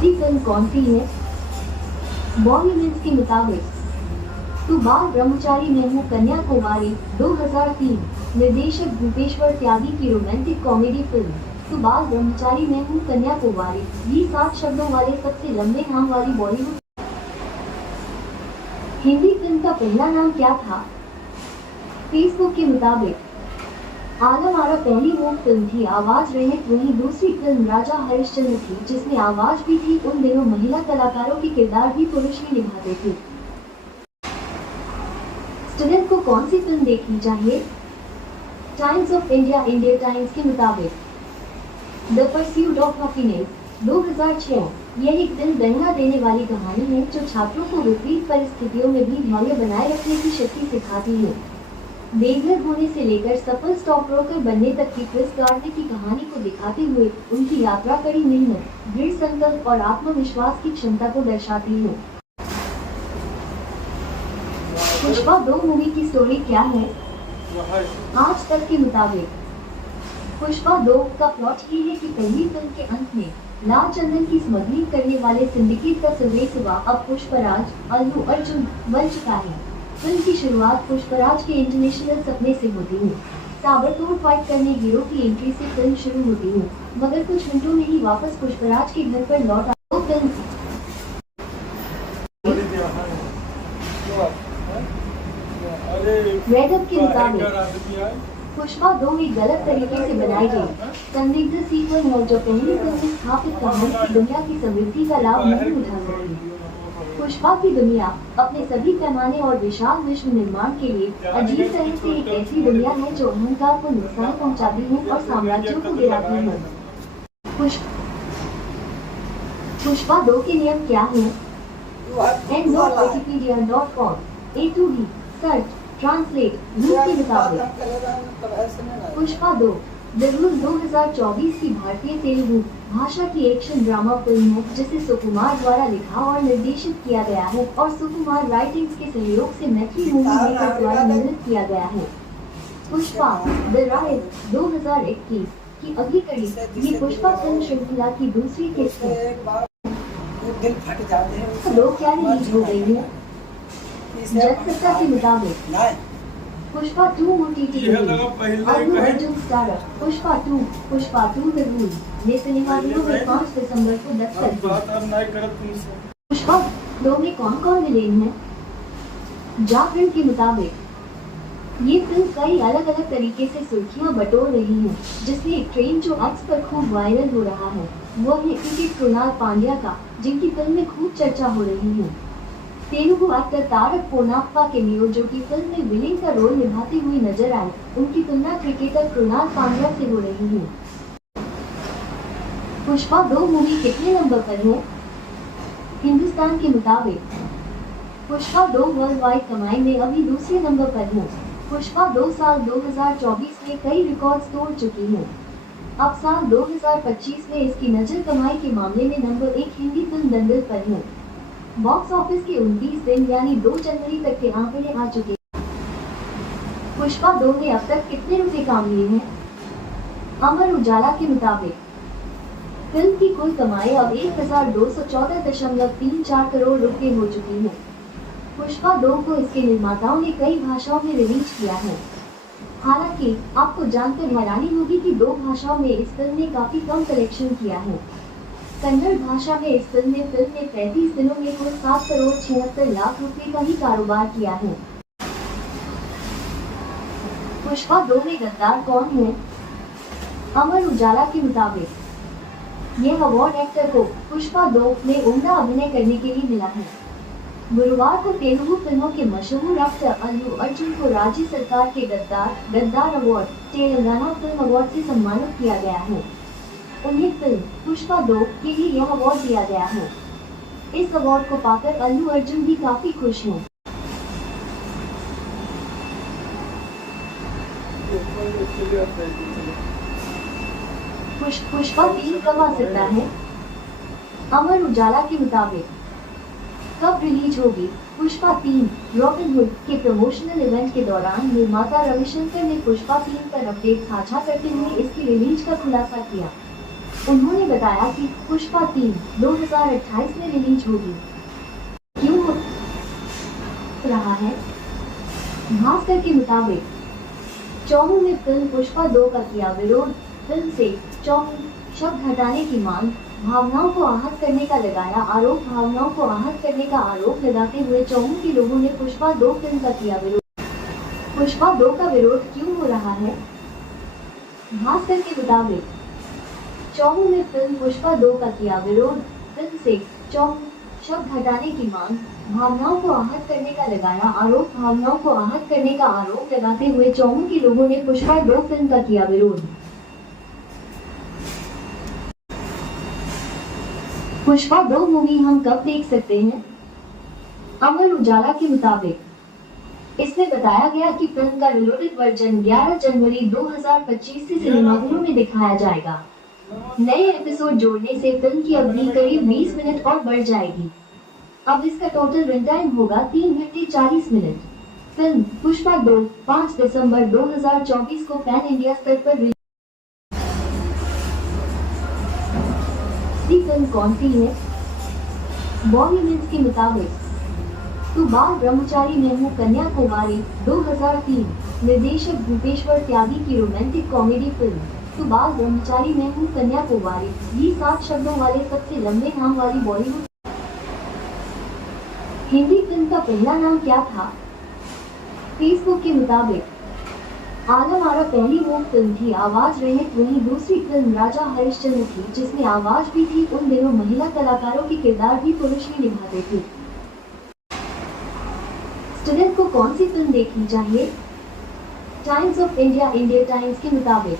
तीसरी फिल्म कौन सी है? बॉलीवुड के मुताबिक तू बाल ब्रह्मचारी में हूँ कन्याकुमारी 2003 निर्देशक भूपेश्वर त्यागी की रोमांटिक कॉमेडी फिल्म तू बाल ब्रह्मचारी में हूँ कन्याकुमारी ये 7 शब्दों वाले सबसे लंबे नाम वाली बॉलीवुड हिंदी फिल्म का पहला नाम क्या था? फेसबुक के मुताबिक आलम आरा पहली वो फिल्म थी आवाज रहित, वहीं दूसरी फिल्म राजा हरिश्चंद्र थी जिसमें आवाज भी थी। उन दिनों महिला कलाकारों के किरदार भी पुरुष ही निभाते थे। स्टूडेंट को कौन सी फिल्म देखनी चाहिए? Times of India India times के मुताबिक द परस्यूट ऑफ हैप्पीनेस 2006 यह एक दिल दहला देने वाली कहानी है जो छात्रों को विपरीत परिस्थितियों में भी धैर्य बनाए रखने की शक्ति सिखाती है। बेघर होने से लेकर सफल स्टॉक ब्रोकर बनने तक की क्रिस गार्डनर की कहानी को दिखाते हुए उनकी यात्रा कड़ी मेहनत, दृढ़ संकल्प और आत्मविश्वास की क्षमता को दर्शाती है। पुष्पा 2 मूवी की स्टोरी क्या है? आज तक के मुताबिक पुष्पा 2 का प्लॉट ये है कि पहली फिल्म के अंत में लाल चंदन की स्मगलिंग करने वाले सिंडिकेट का सर्वेसवा अब पुष्पराज अल्लू अर्जुन बन चुका है। फिल्म की शुरुआत पुष्पराज के इंटरनेशनल सपने से होती है। ताबड़तोड़ फाइट करने हीरो की एंट्री से फिल्म शुरू होती है, मगर कुछ मिनटों में ही वापस पुष्पराज के घर पर लौट आती फिल्म रेडअप के मुताबिक पुष्पा 2 एक गलत तरीके से बनाई गई संदिग्ध सीक्वल है जो पहली फिल्म में स्थापित कहानी की दुनिया की समृद्धि का लाभ नहीं उठा सकी। पुष्पा की दुनिया अपने सभी पैमाने और विशाल विश्व निर्माण के लिए अजीब तरह से एक ऐसी दुनिया है जो अहंकार को नुकसान पहुंचाती है और साम्राज्यों को गिराती है। पुष्पा 2 के नियम क्या हैं? n.wikipedia.com A to B search translate rule के मुताबिक पुष्पा 2 द रूल 2024 की भारतीय तेलुगु भाषा की एक्शन ड्रामा फिल्म है जिसे सुकुमार द्वारा लिखा और निर्देशित किया गया है और सुकुमार राइटिंग्स के सहयोग से मैथिली मूवी मेकर द्वारा निर्मित किया गया है। पुष्पा द राइज 2021 की अगली कड़ी ये पुष्पा फिल्म श्रृंखला की दूसरी किस्त है। लोग क्या रिलीज हो गई है? जनसत्ता के मुताबिक Pushpa 2 OTT Allu Arjun starrer Pushpa 2 the rule ने सिनेमाघरों में 5 दिसंबर को दस्तक दी। पुष्पा 2 में कौन कौन विलेन है? जागरण के मुताबिक ये फिल्म कई अलग अलग तरीके से सुर्खियां बटोर रही है, जिसमें एक ट्रेन जो एक्स पर खूब वायरल हो रहा है वो है क्रिकेट कृणाल पांड्या का, जिनकी फिल्म में खूब चर्चा हो रही है। तेलुगु एक्टर तारक पोनाप्पा के मियो जो की फिल्म में विलेन का रोल निभाते हुए नजर आए, उनकी तुलना क्रिकेटर कृणाल पांड्या से हो रही है। पुष्पा 2 मूवी कितने नंबर पर है? हिंदुस्तान के मुताबिक पुष्पा 2 वर्ल्ड वाइड कमाई में अभी दूसरे नंबर पर है। पुष्पा 2 साल 2024 में कई रिकॉर्ड तोड़ चुकी है। अब साल 2025 में इसकी नजर कमाई के मामले में नंबर 1 हिंदी फिल्म दंगल पर है। बॉक्स ऑफिस के 29 दिन यानी 2 जनवरी तक के आंकड़े आ चुके हैं। पुष्पा 2 ने अब तक कितने रुपए काम लिए हैं? अमर उजाला के मुताबिक फिल्म की कुल कमाई अब 1214.34 करोड़ रुपए हो चुकी है। पुष्पा 2 को इसके निर्माताओं ने कई भाषाओं में रिलीज किया है। हालांकि आपको जानकर हैरानी होगी कि 2 भाषाओं में इस फिल्म ने काफी कम कलेक्शन किया है। कन्नड़ भाषा में इस फिल्म ने 35 दिनों में कुल 7 करोड़ 76 लाख रुपए का ही कारोबार किया है। पुष्पा 2 में गद्दार कौन है? अमर उजाला के मुताबिक यह अवार्ड एक्टर को पुष्पा 2 में उम्दा अभिनय करने के लिए मिला है। गुरुवार को तेलुगु फिल्मों के मशहूर एक्टर अल्लू अर्जुन को राज्य सरकार के गद्दार अवार्ड तेलंगाना फिल्म अवार्ड से सम्मानित किया गया है। उन्हें फिल्म पुष्पा 2 के लिए यह अवार्ड दिया गया है। इस अवार्ड को पाकर अल्लू अर्जुन भी काफी खुश हैं। पुष्पा 3 कब आ सकता है? अमर उजाला के मुताबिक कब रिलीज होगी पुष्पा 3? रॉबिन हुड के प्रमोशनल इवेंट के दौरान निर्माता रविशंकर ने पुष्पा 3 पर अपडेट साझा करते हुए इसकी रिलीज का खुलासा किया। उन्होंने बताया कि पुष्पा 3 2028 में रिलीज होगी। क्यों हो रहा है? भास्कर के मुताबिक चौमू ने फिल्म पुष्पा 2 का किया विरोध। फिल्म से चौमू शब्द हटाने की मांग, भावनाओं को आहत करने का लगाया आरोप। भावनाओं को आहत करने का आरोप लगाते हुए चौमू के लोगों ने पुष्पा 2 फिल्म का किया विरोध। पुष्पा 2 का विरोध क्यों हो रहा है? भास्कर के मुताबिक चौमू ने फिल्म पुष्पा 2 का किया विरोध। फिल्म से चौमू शब्द हटाने की मांग, भावनाओं को आहत करने का लगाया आरोप। भावनाओं को आहत करने का आरोप लगाते हुए चौमू के लोगों ने पुष्पा 2 फिल्म का किया विरोध। पुष्पा 2 मूवी हम कब देख सकते हैं? अमर उजाला के मुताबिक इसमें बताया गया कि फिल्म का रिलोडेड वर्जन 11 जनवरी 2025 से सिनेमाघरों में दिखाया जाएगा। नए एपिसोड जोड़ने से फिल्म की अवधि करीब 20 मिनट और बढ़ जाएगी। अब इसका टोटल रन टाइम होगा 3 घंटे 40 मिनट। फिल्म पुष्पा 2 5 दिसंबर 2024 को पैन इंडिया स्तर पर रिलीज। फिल्म कौन सी है? बॉलीवुड के मुताबिक तू बाल ब्रह्मचारी में हूँ कन्याकुमारी 2003 निर्देशक भूपेश्वर त्यागी की रोमांटिक कॉमेडी फिल्म तू बाल ब्रह्मचारी में हूँ कन्याकुमारी ये 7 शब्दों वाले सबसे लंबे नाम वाली बॉलीवुड हिंदी फिल्म का पहला नाम क्या था? फेसबुक के मुताबिक आलम आरा पहली वो फिल्म थी आवाज रहित, वहीं दूसरी फिल्म राजा हरिश्चंद्र थी जिसमें आवाज भी थी। उन दिनों महिला कलाकारों के किरदार भी पुरुष ही निभाते थे। स्टूडेंट को कौन सी फिल्म देखनी चाहिए? Times of India India times के मुताबिक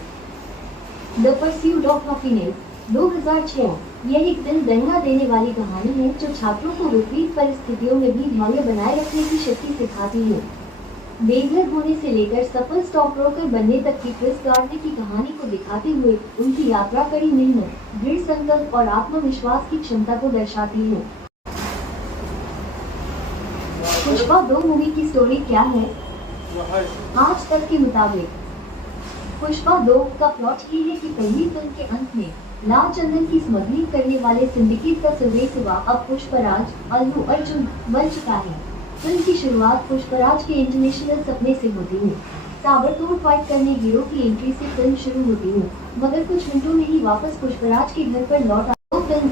द परस्यूट ऑफ हैप्पीनेस 2006 यह एक दिल दहला देने वाली कहानी है जो छात्रों को विपरीत परिस्थितियों में भी धैर्य बनाए रखने की शक्ति सिखाती है। बेघर होने से लेकर सफल स्टॉक ब्रोकर बनने तक की क्रिस गार्डनर की कहानी को दिखाते हुए उनकी यात्रा कड़ी मेहनत, दृढ़ संकल्प और आत्मविश्वास की क्षमता को दर्शाती है। पुष्पा 2 मूवी की स्टोरी क्या है? आज तक के मुताबिक पुष्पा 2 का प्लॉट ये है कि पहली फिल्म के अंत में लाल चंदन की स्मगलिंग करने वाले सिंडिकेट का सिलसिला अब पुष्पराज अल्लू अर्जुन बन चुका है। फिल्म की शुरुआत पुष्पराज के इंटरनेशनल सपने से होती है। ताबड़तोड़ फाइट करने हीरो की एंट्री से फिल्म शुरू होती है, मगर कुछ मिनटों में ही वापस पुष्पराज के घर पर लौट आती फिल्म।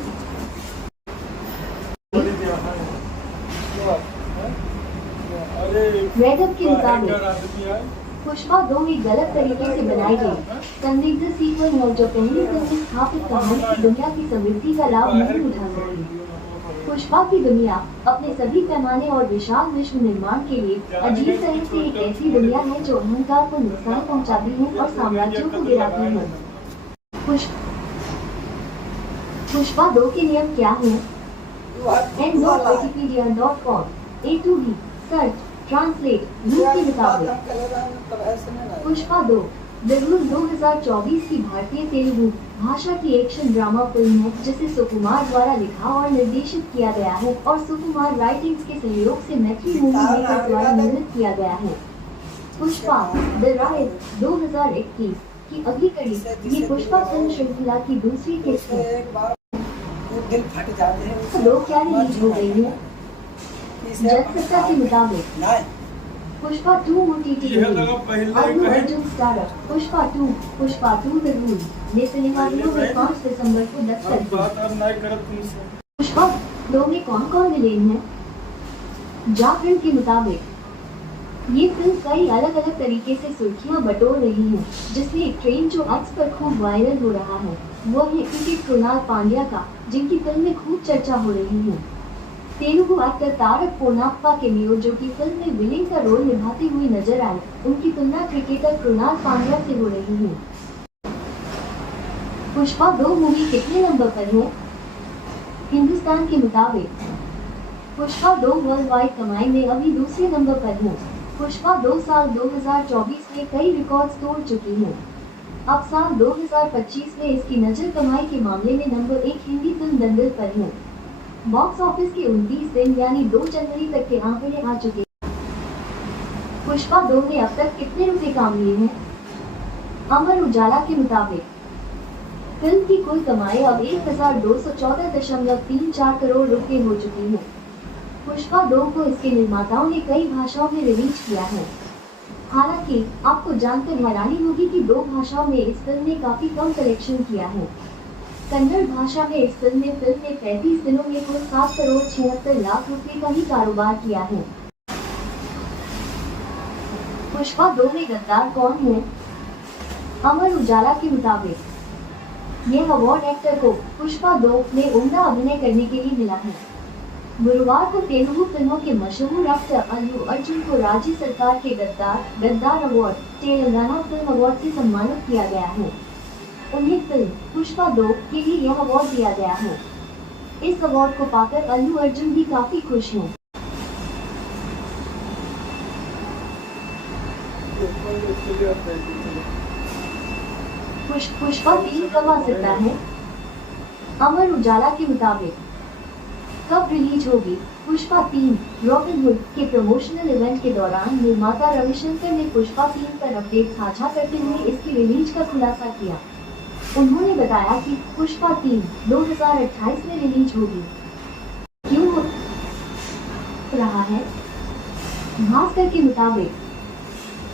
रेडअप के मुताबिक पुष्पा 2 एक गलत तरीके से बनाई गई संदिग्ध सीक्वल है जो पहली फिल्म में स्थापित कहानी की दुनिया की समृद्धि का लाभ नहीं उठा सकी। पुष्पा की दुनिया अपने सभी पैमाने और विशाल विश्व निर्माण के लिए अजीब तरह से एक ऐसी दुनिया है जो अहंकार को नुकसान पहुंचाती है और साम्राज्यों को गिराती है। पुष्पा 2 के नियम क्या है? n.wikipedia.com A to B search translate rule के मुताबिक पुष्पा 2 द रूल 2024 की भारतीय तेलुगु भाषा की एक्शन ड्रामा फिल्म है जिसे सुकुमार द्वारा लिखा और निर्देशित किया गया है और सुकुमार राइटिंग्स के सहयोग से मैथिली मूवी मेकर द्वारा निर्मित किया गया है। पुष्पा द राइज 2021 की अगली कड़ी ये पुष्पा फिल्म श्रृंखला की दूसरी किस्त है। लोग क्या रिलीज हो गई है? जनसत्ता के मुताबिक Pushpa 2 OTT Allu Arjun starrer Pushpa 2 the rule ने सिनेमाघरों में 5 दिसंबर को दस्तक दी। पुष्पा 2 में कौन कौन विलेन है? जागरण के मुताबिक ये फिल्म कई अलग अलग तरीके से सुर्खियां बटोर रही है, जिसमें एक ट्रेन जो एक्स पर खूब वायरल हो रहा है वो है क्रिकेट कृणाल पांड्या का, जिनकी फिल्म में खूब चर्चा हो रही है। तेलुगु एक्टर तारक पोनाप्पा के मियो जो की फिल्म में विलेन का रोल निभाते हुए नजर आए, उनकी तुलना क्रिकेटर कृणाल पांड्या से हो रही है। पुष्पा 2 मूवी कितने नंबर पर है? हिंदुस्तान के मुताबिक पुष्पा 2 वर्ल्ड वाइड कमाई में अभी दूसरे नंबर पर है। पुष्पा 2 साल 2024 में कई रिकॉर्ड्स तोड़ चुकी है। अब साल 2025 में इसकी नजर कमाई के मामले में नंबर 1 हिंदी फिल्म दंगल पर है। बॉक्स ऑफिस के 29 दिन यानी 2 जनवरी तक के आंकड़े आ चुके हैं। पुष्पा 2 ने अब तक कितने रुपए काम लिए हैं? अमर उजाला के मुताबिक फिल्म की कुल कमाई अब 1214.34 करोड़ रुपए हो चुकी है। पुष्पा 2 को इसके निर्माताओं ने कई भाषाओं में रिलीज किया है। हालांकि आपको जानकर हैरानी होगी कि 2 भाषाओं में इस फिल्म ने काफी कम कलेक्शन किया है। कन्नड़ भाषा में इस फिल्म ने 35 दिनों में कुल 7 करोड़ 76 लाख रुपए का ही कारोबार किया है। पुष्पा 2 में गद्दार कौन है? अमर उजाला के मुताबिक यह अवार्ड एक्टर को पुष्पा 2 में उम्दा अभिनय करने के लिए मिला है। गुरुवार को तेलुगु फिल्मों के मशहूर एक्टर अल्लू अर्जुन को राज्य सरकार के गद्दार अवार्ड तेलंगाना फिल्म अवार्ड से सम्मानित किया गया है। उन्हें फिल्म पुष्पा 2 के लिए यह अवार्ड दिया गया है। इस अवार्ड को पाकर अल्लू अर्जुन भी काफी खुश हैं। पुष्पा 3 कब आ सकता है? अमर उजाला के मुताबिक कब रिलीज होगी? पुष्पा 3 रॉबिन हुड के प्रमोशनल इवेंट के दौरान निर्माता रविशंकर ने पुष्पा 3 पर अपडेट साझा करते हुए इसकी रिलीज का खुलासा किया। उन्होंने बताया कि पुष्पा 3 2028 में रिलीज होगी। क्यों हो रहा है? भास्कर के मुताबिक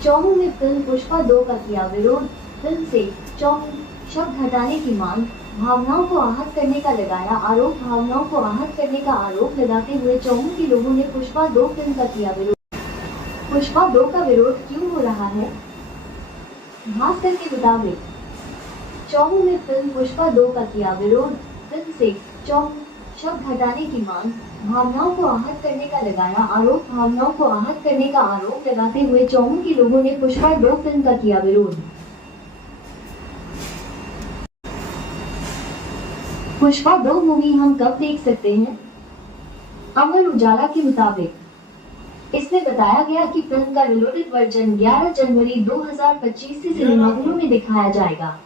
चौमू में फिल्म पुष्पा 2 का किया विरोध। फिल्म से चौमू शब्द हटाने की मांग, भावनाओं को आहत करने का लगाया आरोप। भावनाओं को आहत करने का आरोप लगाते हुए चौमू के लोगों ने पुष्पा 2 फिल्म का किया विरोध। पुष्पा 2 का विरोध क्यों हो रहा है? भास्कर के मुताबिक चौमू में फिल्म पुष्पा 2 का किया विरोध। फिल्म से चौमू शब्द हटाने की मांग, भावनाओं को आहत करने का लगाया आरोप। भावनाओं को आहत करने का आरोप लगाते हुए चौमू के लोगों ने पुष्पा 2 फिल्म का किया विरोध। पुष्पा 2 मूवी हम कब देख सकते हैं? अमर उजाला के मुताबिक इसमें बताया गया कि फिल्म का रिलोडेड वर्जन 11 जनवरी 2025 से सिनेमाघरों में दिखाया जाएगा।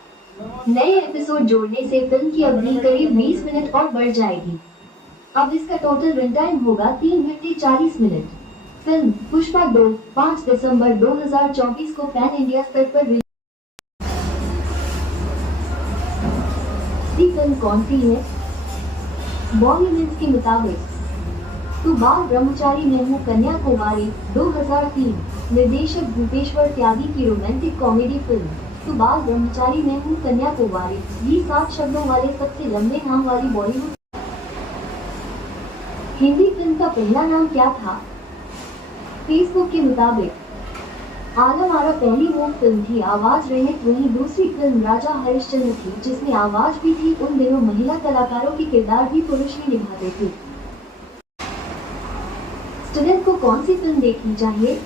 नए एपिसोड जोड़ने से फिल्म की अवधि करीब 20 मिनट और बढ़ जाएगी। अब इसका टोटल रन टाइम होगा 3 घंटे 40 मिनट। फिल्म पुष्पा 2 5 दिसंबर 2024 को पैन इंडिया स्तर पर रिलीज। फिल्म कौन सी है? बॉली न्यूज के मुताबिक तू बाल ब्रह्मचारी में हूँ कन्याकुमारी 2003 निर्देशक भूपेश्वर त्यागी की रोमांटिक कॉमेडी फिल्म तू बाल ब्रह्मचारी में हूँ कन्याकुमारी ये 7 शब्दों वाले सबसे लंबे नाम वाली बॉलीवुड हिंदी फिल्म का पहला नाम क्या था? फेसबुक के मुताबिक आलम आरा पहली वो फिल्म थी आवाज रहित, वहीं दूसरी फिल्म राजा हरिश्चंद्र थी जिसमें आवाज भी थी। उन दिनों महिला कलाकारों के किरदार भी पुरुष ही निभाते थे। स्टूडेंट को कौन सी फिल्म देखनी चाहिए?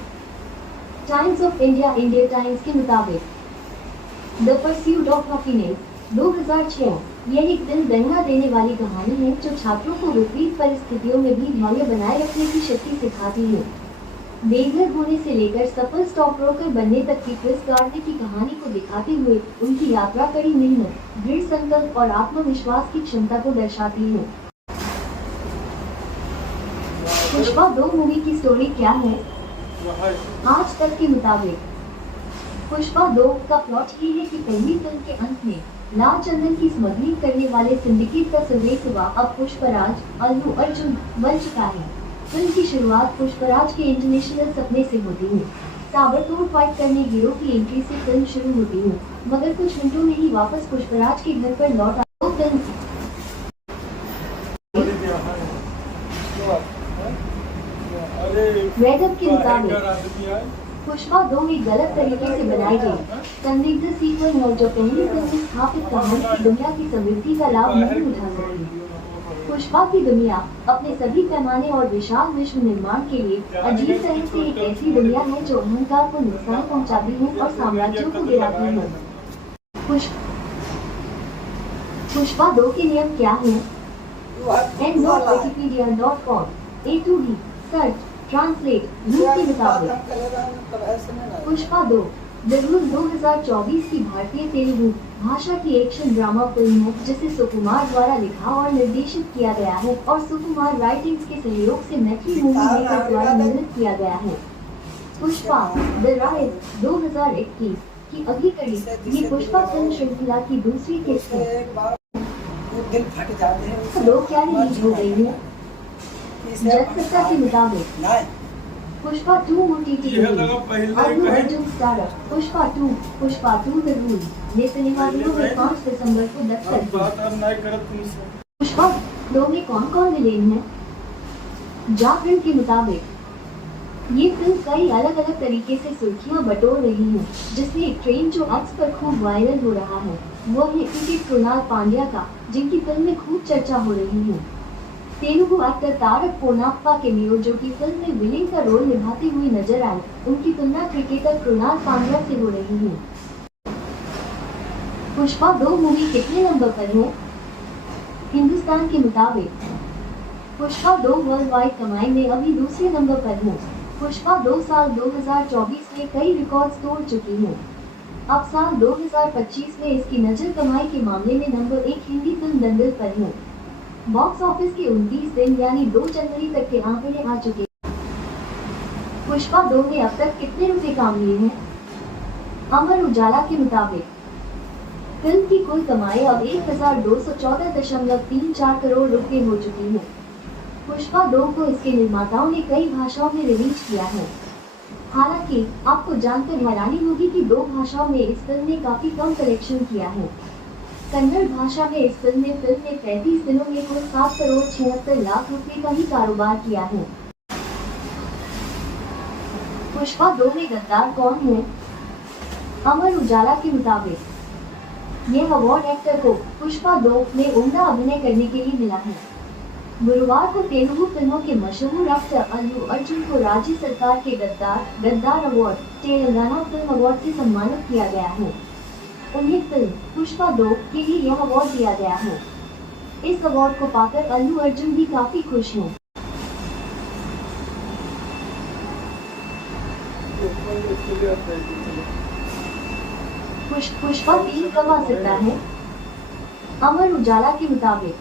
Times of India India times के मुताबिक द परस्यूट ऑफ हैप्पीनेस 2006 यह एक दिल दहला देने वाली कहानी है जो छात्रों को विपरीत परिस्थितियों में भी धैर्य बनाए रखने की शक्ति सिखाती है। बेघर होने से लेकर सफल स्टॉक ब्रोकर बनने तक की क्रिस गार्डनर की कहानी को दिखाते हुए उनकी यात्रा कड़ी मेहनत, दृढ़ संकल्प और आत्मविश्वास की क्षमता को दर्शाती है। पुष्पा 2 मूवी की स्टोरी क्या है? आज तक के मुताबिक पुष्पा 2 का प्लॉट ये है कि पहली फिल्म के अंत में लाल चंदन की स्मगलिंग करने वाले सिंडिकेट का सिलसिला अब पुष्पराज अल्लू अर्जुन बन चुका है। फिल्म की शुरुआत पुष्पराज के इंटरनेशनल सपने से होती है। ताबड़तोड़ फाइट करने हीरो की एंट्री से फिल्म शुरू होती है, मगर कुछ मिनटों में ही वापस पुष्पराज के घर पर लौट आती फिल्म। रेडअप के मुताबिक पुष्पा 2 एक गलत तरीके से बनाई गई संदिग्ध सीक्वल है जो पहली फिल्म में स्थापित कहानी की दुनिया की समृद्धि का लाभ नहीं उठा सकी। पुष्पा की दुनिया अपने सभी पैमाने और विशाल विश्व निर्माण के लिए अजीब तरह से एक ऐसी दुनिया है जो अहंकार को नुकसान पहुंचाती है और साम्राज्यों को गिराती है। पुष्पा 2 के नियम क्या हैं? Wikipedia.com A to B search translate rule के मुताबिक पुष्पा 2 द रूल 2024 की भारतीय तेलुगु भाषा की एक्शन ड्रामा फिल्म है जिसे सुकुमार द्वारा लिखा और निर्देशित किया गया है और सुकुमार राइटिंग्स के सहयोग से मैत्री मूवी मेकर द्वारा निर्मित किया गया है। पुष्पा द राइज 2021 की अगली कड़ी ये पुष्पा फिल्म श्रृंखला की दूसरी किस्त है। दिल फट जाते हैं। दो क्या रिलीज हो गई है? जनसत्ता के मुताबिक Pushpa 2 OTT Pushpa 2 the rule ये सिनेमाघरों में 5 दिसंबर को दस्तक दी। पुष्पा 2 में कौन कौन विलेन है? जागरण के मुताबिक ये फिल्म कई अलग अलग तरीके से सुर्खियां बटोर रही है, जिसमें एक ट्रेन जो एक्स पर खूब वायरल हो रहा है वो है क्रिकेट कृणाल पांड्या का, जिनकी फिल्म में खूब चर्चा हो रही है। तेलुगु एक्टर तारक पोनाप्पा के मियो जो की फिल्म में विलेन का रोल निभाते हुए नजर आए, उनकी तुलना क्रिकेटर कृणाल पांड्या से हो रही है। पुष्पा 2 मूवी कितने नंबर पर है? हिंदुस्तान के मुताबिक पुष्पा 2 वर्ल्ड वाइड कमाई में अभी दूसरे नंबर पर है। पुष्पा 2 साल 2024 में कई रिकॉर्ड्स तोड़ चुकी है। अब साल 2025 में इसकी नजर कमाई के मामले में नंबर 1 हिंदी फिल्म दंगल पर है। बॉक्स ऑफिस के 29 दिन यानी 2 जनवरी तक के आंकड़े आ चुके हैं। पुष्पा 2 ने अब तक कितने रुपए काम लिए हैं? अमर उजाला के मुताबिक फिल्म की कुल कमाई अब 1214.34 करोड़ रुपए हो चुकी है। पुष्पा 2 को इसके निर्माताओं ने कई भाषाओं में रिलीज किया है। हालांकि आपको जानकर हैरानी होगी कि 2 भाषाओं में इस फिल्म ने काफी कम कलेक्शन किया है। कन्नड़ भाषा में इस फिल्म ने 35 दिनों में कुल 7 करोड़ 76 लाख रुपए का ही कारोबार किया है। पुष्पा 2 में गद्दार कौन है? अमर उजाला के मुताबिक यह अवार्ड एक्टर को पुष्पा 2 में उम्दा अभिनय करने के लिए मिला है। गुरुवार को तेलुगु फिल्मों के मशहूर एक्टर अल्लू अर्जुन को राज्य सरकार के गद्दार अवार्ड तेलंगाना फिल्म अवार्ड से सम्मानित किया गया है। उन्हें फिल्म पुष्पा 2 के लिए यह अवार्ड दिया गया है। इस अवार्ड को पाकर अल्लू अर्जुन भी काफी खुश हैं। पुष्पा 3 कब आ सकता है? अमर उजाला के मुताबिक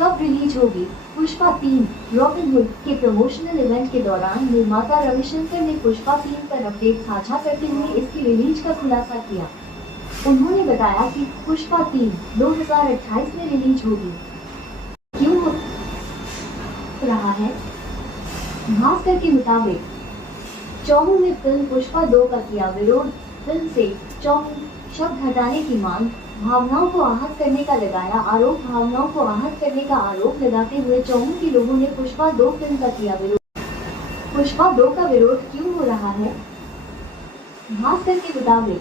कब रिलीज होगी? पुष्पा 3 रॉबिन हुड के प्रमोशनल इवेंट के दौरान निर्माता रविशंकर ने पुष्पा 3 पर अपडेट साझा करते हुए इसकी रिलीज का खुलासा किया। उन्होंने बताया कि पुष्पा 3 2028 में रिलीज होगी। क्यों हो रहा है? भास्कर के मुताबिक चौमू में फिल्म पुष्पा 2 का किया विरोध। फिल्म से चौमू शब्द हटाने की मांग, भावनाओं को आहत करने का लगाया आरोप। भावनाओं को आहत करने का आरोप लगाते हुए चौमू के लोगों ने पुष्पा 2 फिल्म का किया विरोध। पुष्पा 2 का विरोध क्यों हो रहा है? भास्कर के मुताबिक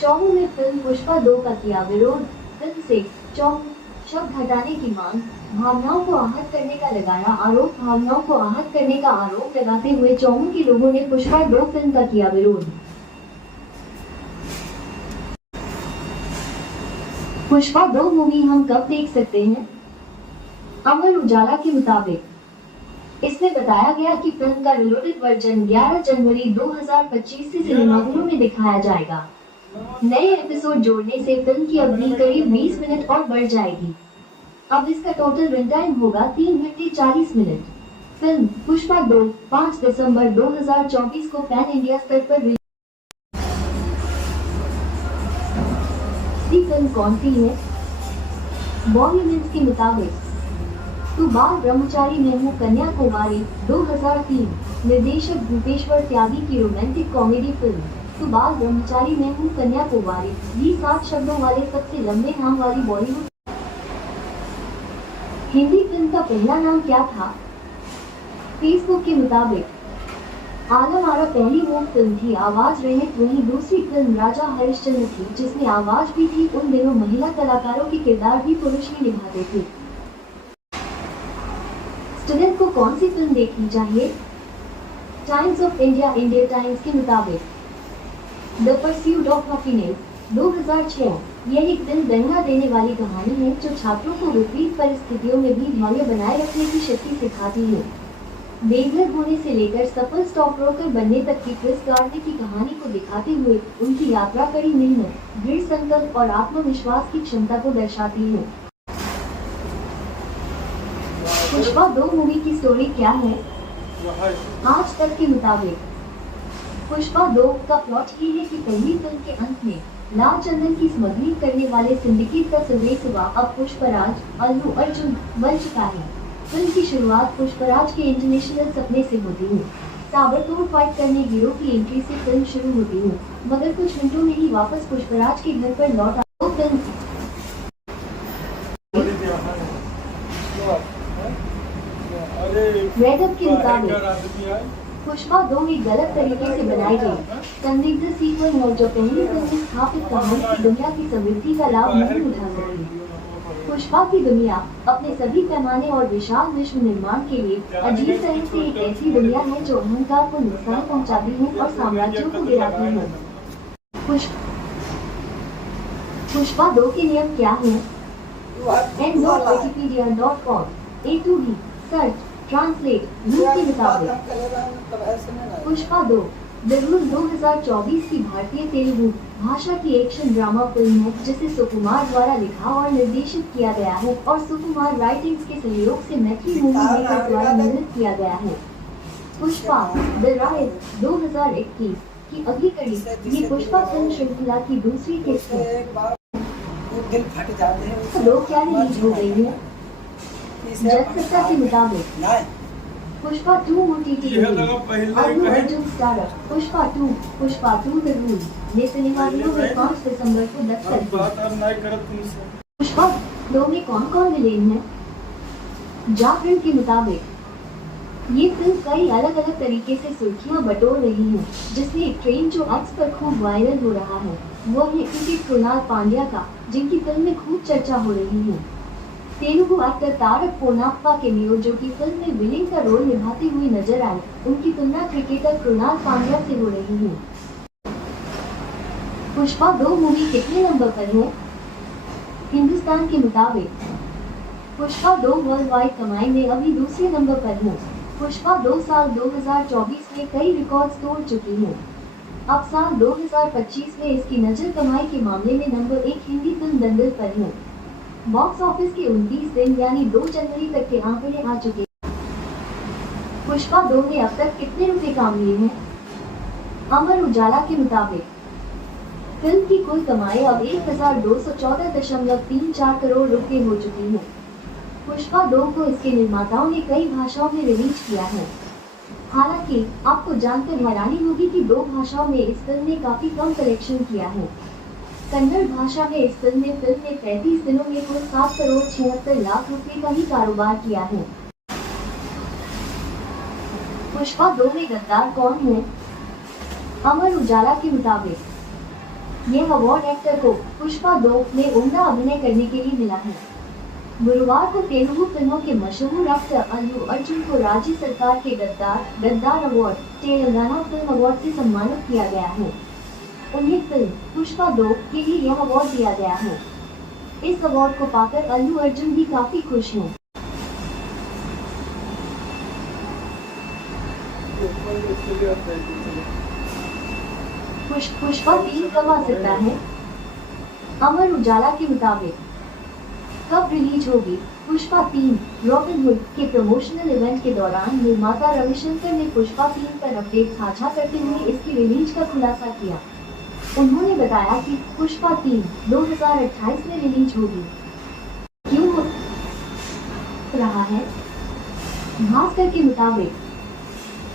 चौमू में फिल्म पुष्पा 2 का किया विरोध। फिल्म से चौमू शब्द हटाने की मांग, भावनाओं को आहत करने का लगाया आरोप। भावनाओं को आहत करने का आरोप लगाते हुए चौमू के लोगों ने पुष्पा 2 फिल्म का किया विरोध। पुष्पा 2 मूवी हम कब देख सकते हैं? अमर उजाला के मुताबिक इसमें बताया गया कि फिल्म का रिलोडेड वर्जन 11 जनवरी 2025 से सिनेमाघरों में दिखाया जाएगा। नए एपिसोड जोड़ने से फिल्म की अवधि करीब 20 मिनट और बढ़ जाएगी। अब इसका टोटल रन टाइम होगा 3 घंटे 40 मिनट। फिल्म पुष्पा 2 5 दिसंबर 2024 को पैन इंडिया स्तर पर रिलीज। फिल्म कौन सी है? बॉलीवुड के मुताबिक तू बाल ब्रह्मचारी में हूँ कन्याकुमारी 2003 निर्देशक भूपेश्वर त्यागी की रोमांटिक कॉमेडी फिल्म तू बाल ब्रह्मचारी में हूँ कन्याकुमारी 7 शब्दों वाले सबसे लंबे नाम वाली बॉलीवुड हिंदी फिल्म का पहला नाम क्या था? फेसबुक के मुताबिक आलम आरा पहली वो फिल्म थी आवाज रहित, वहीं दूसरी फिल्म राजा हरिश्चंद्र थी जिसमें आवाज भी थी। उन दिनों महिला कलाकारों के किरदार भी पुरुष ही निभाते थे। स्टूडेंट को कौन सी फिल्म देखनी चाहिए? Times of India India times के मुताबिक द परस्यूट ऑफ हैप्पीनेस 2006 यह एक दिल दंगा देने वाली कहानी है जो छात्रों को विपरीत परिस्थितियों में भी धैर्य बनाए रखने की शक्ति सिखाती है। बेघर होने से लेकर सफल स्टॉक ब्रोकर बनने तक की क्रिस गार्डने की कहानी को दिखाते हुए उनकी यात्रा कड़ी मेहनत, दृढ़ संकल्प और आत्मविश्वास की क्षमता को दर्शाती है। पुष्पा 2 मूवी की स्टोरी क्या है? आज तक के मुताबिक पुष्पा 2 का प्लॉट ये है कि पहली फिल्म के अंत में लाल चंदन की स्मगलिंग करने वाले सिंडिकेट का सिलसिला अब पुष्पराज अल्लू अर्जुन बन चुका है। फिल्म की शुरुआत पुष्पराज के इंटरनेशनल सपने से होती है। ताबड़तोड़ फाइट करने हीरो की एंट्री से फिल्म शुरू होती है, मगर कुछ मिनटों में ही वापस पुष्पराज के घर पर लौट आते फिल्म रेडअप के मुताबिक पुष्पा 2 एक गलत तरीके से बनाई गई संदिग्ध सीक्वल है जो पहली फिल्म में स्थापित कहानी की दुनिया की समृद्धि का लाभ नहीं उठा सकी। पुष्पा की दुनिया अपने सभी पैमाने और विशाल विश्व निर्माण के लिए अजीब तरह से एक ऐसी दुनिया है जो अहंकार को नुकसान पहुंचाती है और साम्राज्यों को गिराती है। पुष्पा 2 के नियम क्या है? Wikipedia.com A to B search translate rule के मुताबिक पुष्पा 2 द रूल 2024 की भारतीय तेलुगु भाषा की एक्शन ड्रामा फिल्म है जिसे सुकुमार द्वारा लिखा और निर्देशित किया गया है और सुकुमार राइटिंग्स के सहयोग से मैथिली मूवी मेकर द्वारा निर्मित किया गया है। पुष्पा द राइज 2021 की अगली कड़ी ये पुष्पा फिल्म श्रृंखला की दूसरी किस्त है। लोग क्या रिलीज हो गई है? जगसत्ता के मुताबिक Pushpa 2 OTT Allu Arjun starrer Pushpa 2 the rule ने सिनेमाघरों में 5 दिसंबर को दस्तक दी। पुष्पा 2 में कौन कौन विलेन है? जागरण के मुताबिक ये फिल्म कई अलग अलग तरीके से सुर्खियां बटोर रही है, जिसमें एक ट्रेन जो एक्स पर खूब वायरल हो रहा है वो है क्रिकेट कृणाल पांड्या का, जिनकी फिल्म में खूब चर्चा हो रही है। तेलुगु एक्टर तारक पोनाप्पा के मियो जो की फिल्म में विलेन का रोल निभाते हुए नजर आए, उनकी तुलना क्रिकेटर कृणाल पांड्या से हो रही है। पुष्पा 2 मूवी कितने नंबर पर है? हिंदुस्तान के मुताबिक पुष्पा 2 वर्ल्ड वाइड कमाई में अभी दूसरे नंबर पर है। पुष्पा 2 साल 2024 में कई रिकॉर्ड्स तोड़ चुकी है। अब साल 2025 में इसकी नजर कमाई के मामले में नंबर 1 हिंदी फिल्म दंगल पर है। बॉक्स ऑफिस के 29 दिन यानी 2 जनवरी तक के आंकड़े आ चुके हैं। पुष्पा 2 ने अब तक कितने रुपए काम लिए हैं? अमर उजाला के मुताबिक फिल्म की कुल कमाई अब 1214.34 करोड़ रुपए हो चुकी है। पुष्पा 2 को इसके निर्माताओं ने कई भाषाओं में रिलीज किया है। हालांकि आपको जानकर हैरानी होगी कि 2 भाषाओं में इस फिल्म ने काफी कम कलेक्शन किया है। कन्नड़ भाषा में इस फिल्म ने 35 दिनों में कुल 7 करोड़ 76 लाख रुपए का ही कारोबार किया है। पुष्पा 2 में गद्दार कौन है? अमर उजाला के मुताबिक यह अवार्ड एक्टर को पुष्पा 2 में उम्दा अभिनय करने के लिए मिला है। गुरुवार को तेलुगु फिल्मों के मशहूर एक्टर अल्लू अर्जुन को राज्य सरकार के गद्दार अवार्ड तेलंगाना फिल्म अवार्ड से सम्मानित किया गया है। उन्हें फिल्म पुष्पा 2 के लिए यह अवार्ड दिया गया है। इस अवार्ड को पाकर अल्लू अर्जुन भी काफी खुश हैं। पुष्पा 3 कब आ सकता है? अमर उजाला के मुताबिक कब रिलीज होगी पुष्पा 3? रॉबिन हुड के प्रमोशनल इवेंट के दौरान निर्माता रविशंकर ने पुष्पा 3 पर अपडेट साझा करते हुए इसकी रिलीज का खुलासा किया। उन्होंने बताया कि पुष्पा 3 2028 में रिलीज होगी। क्यों हो रहा है? भास्कर के मुताबिक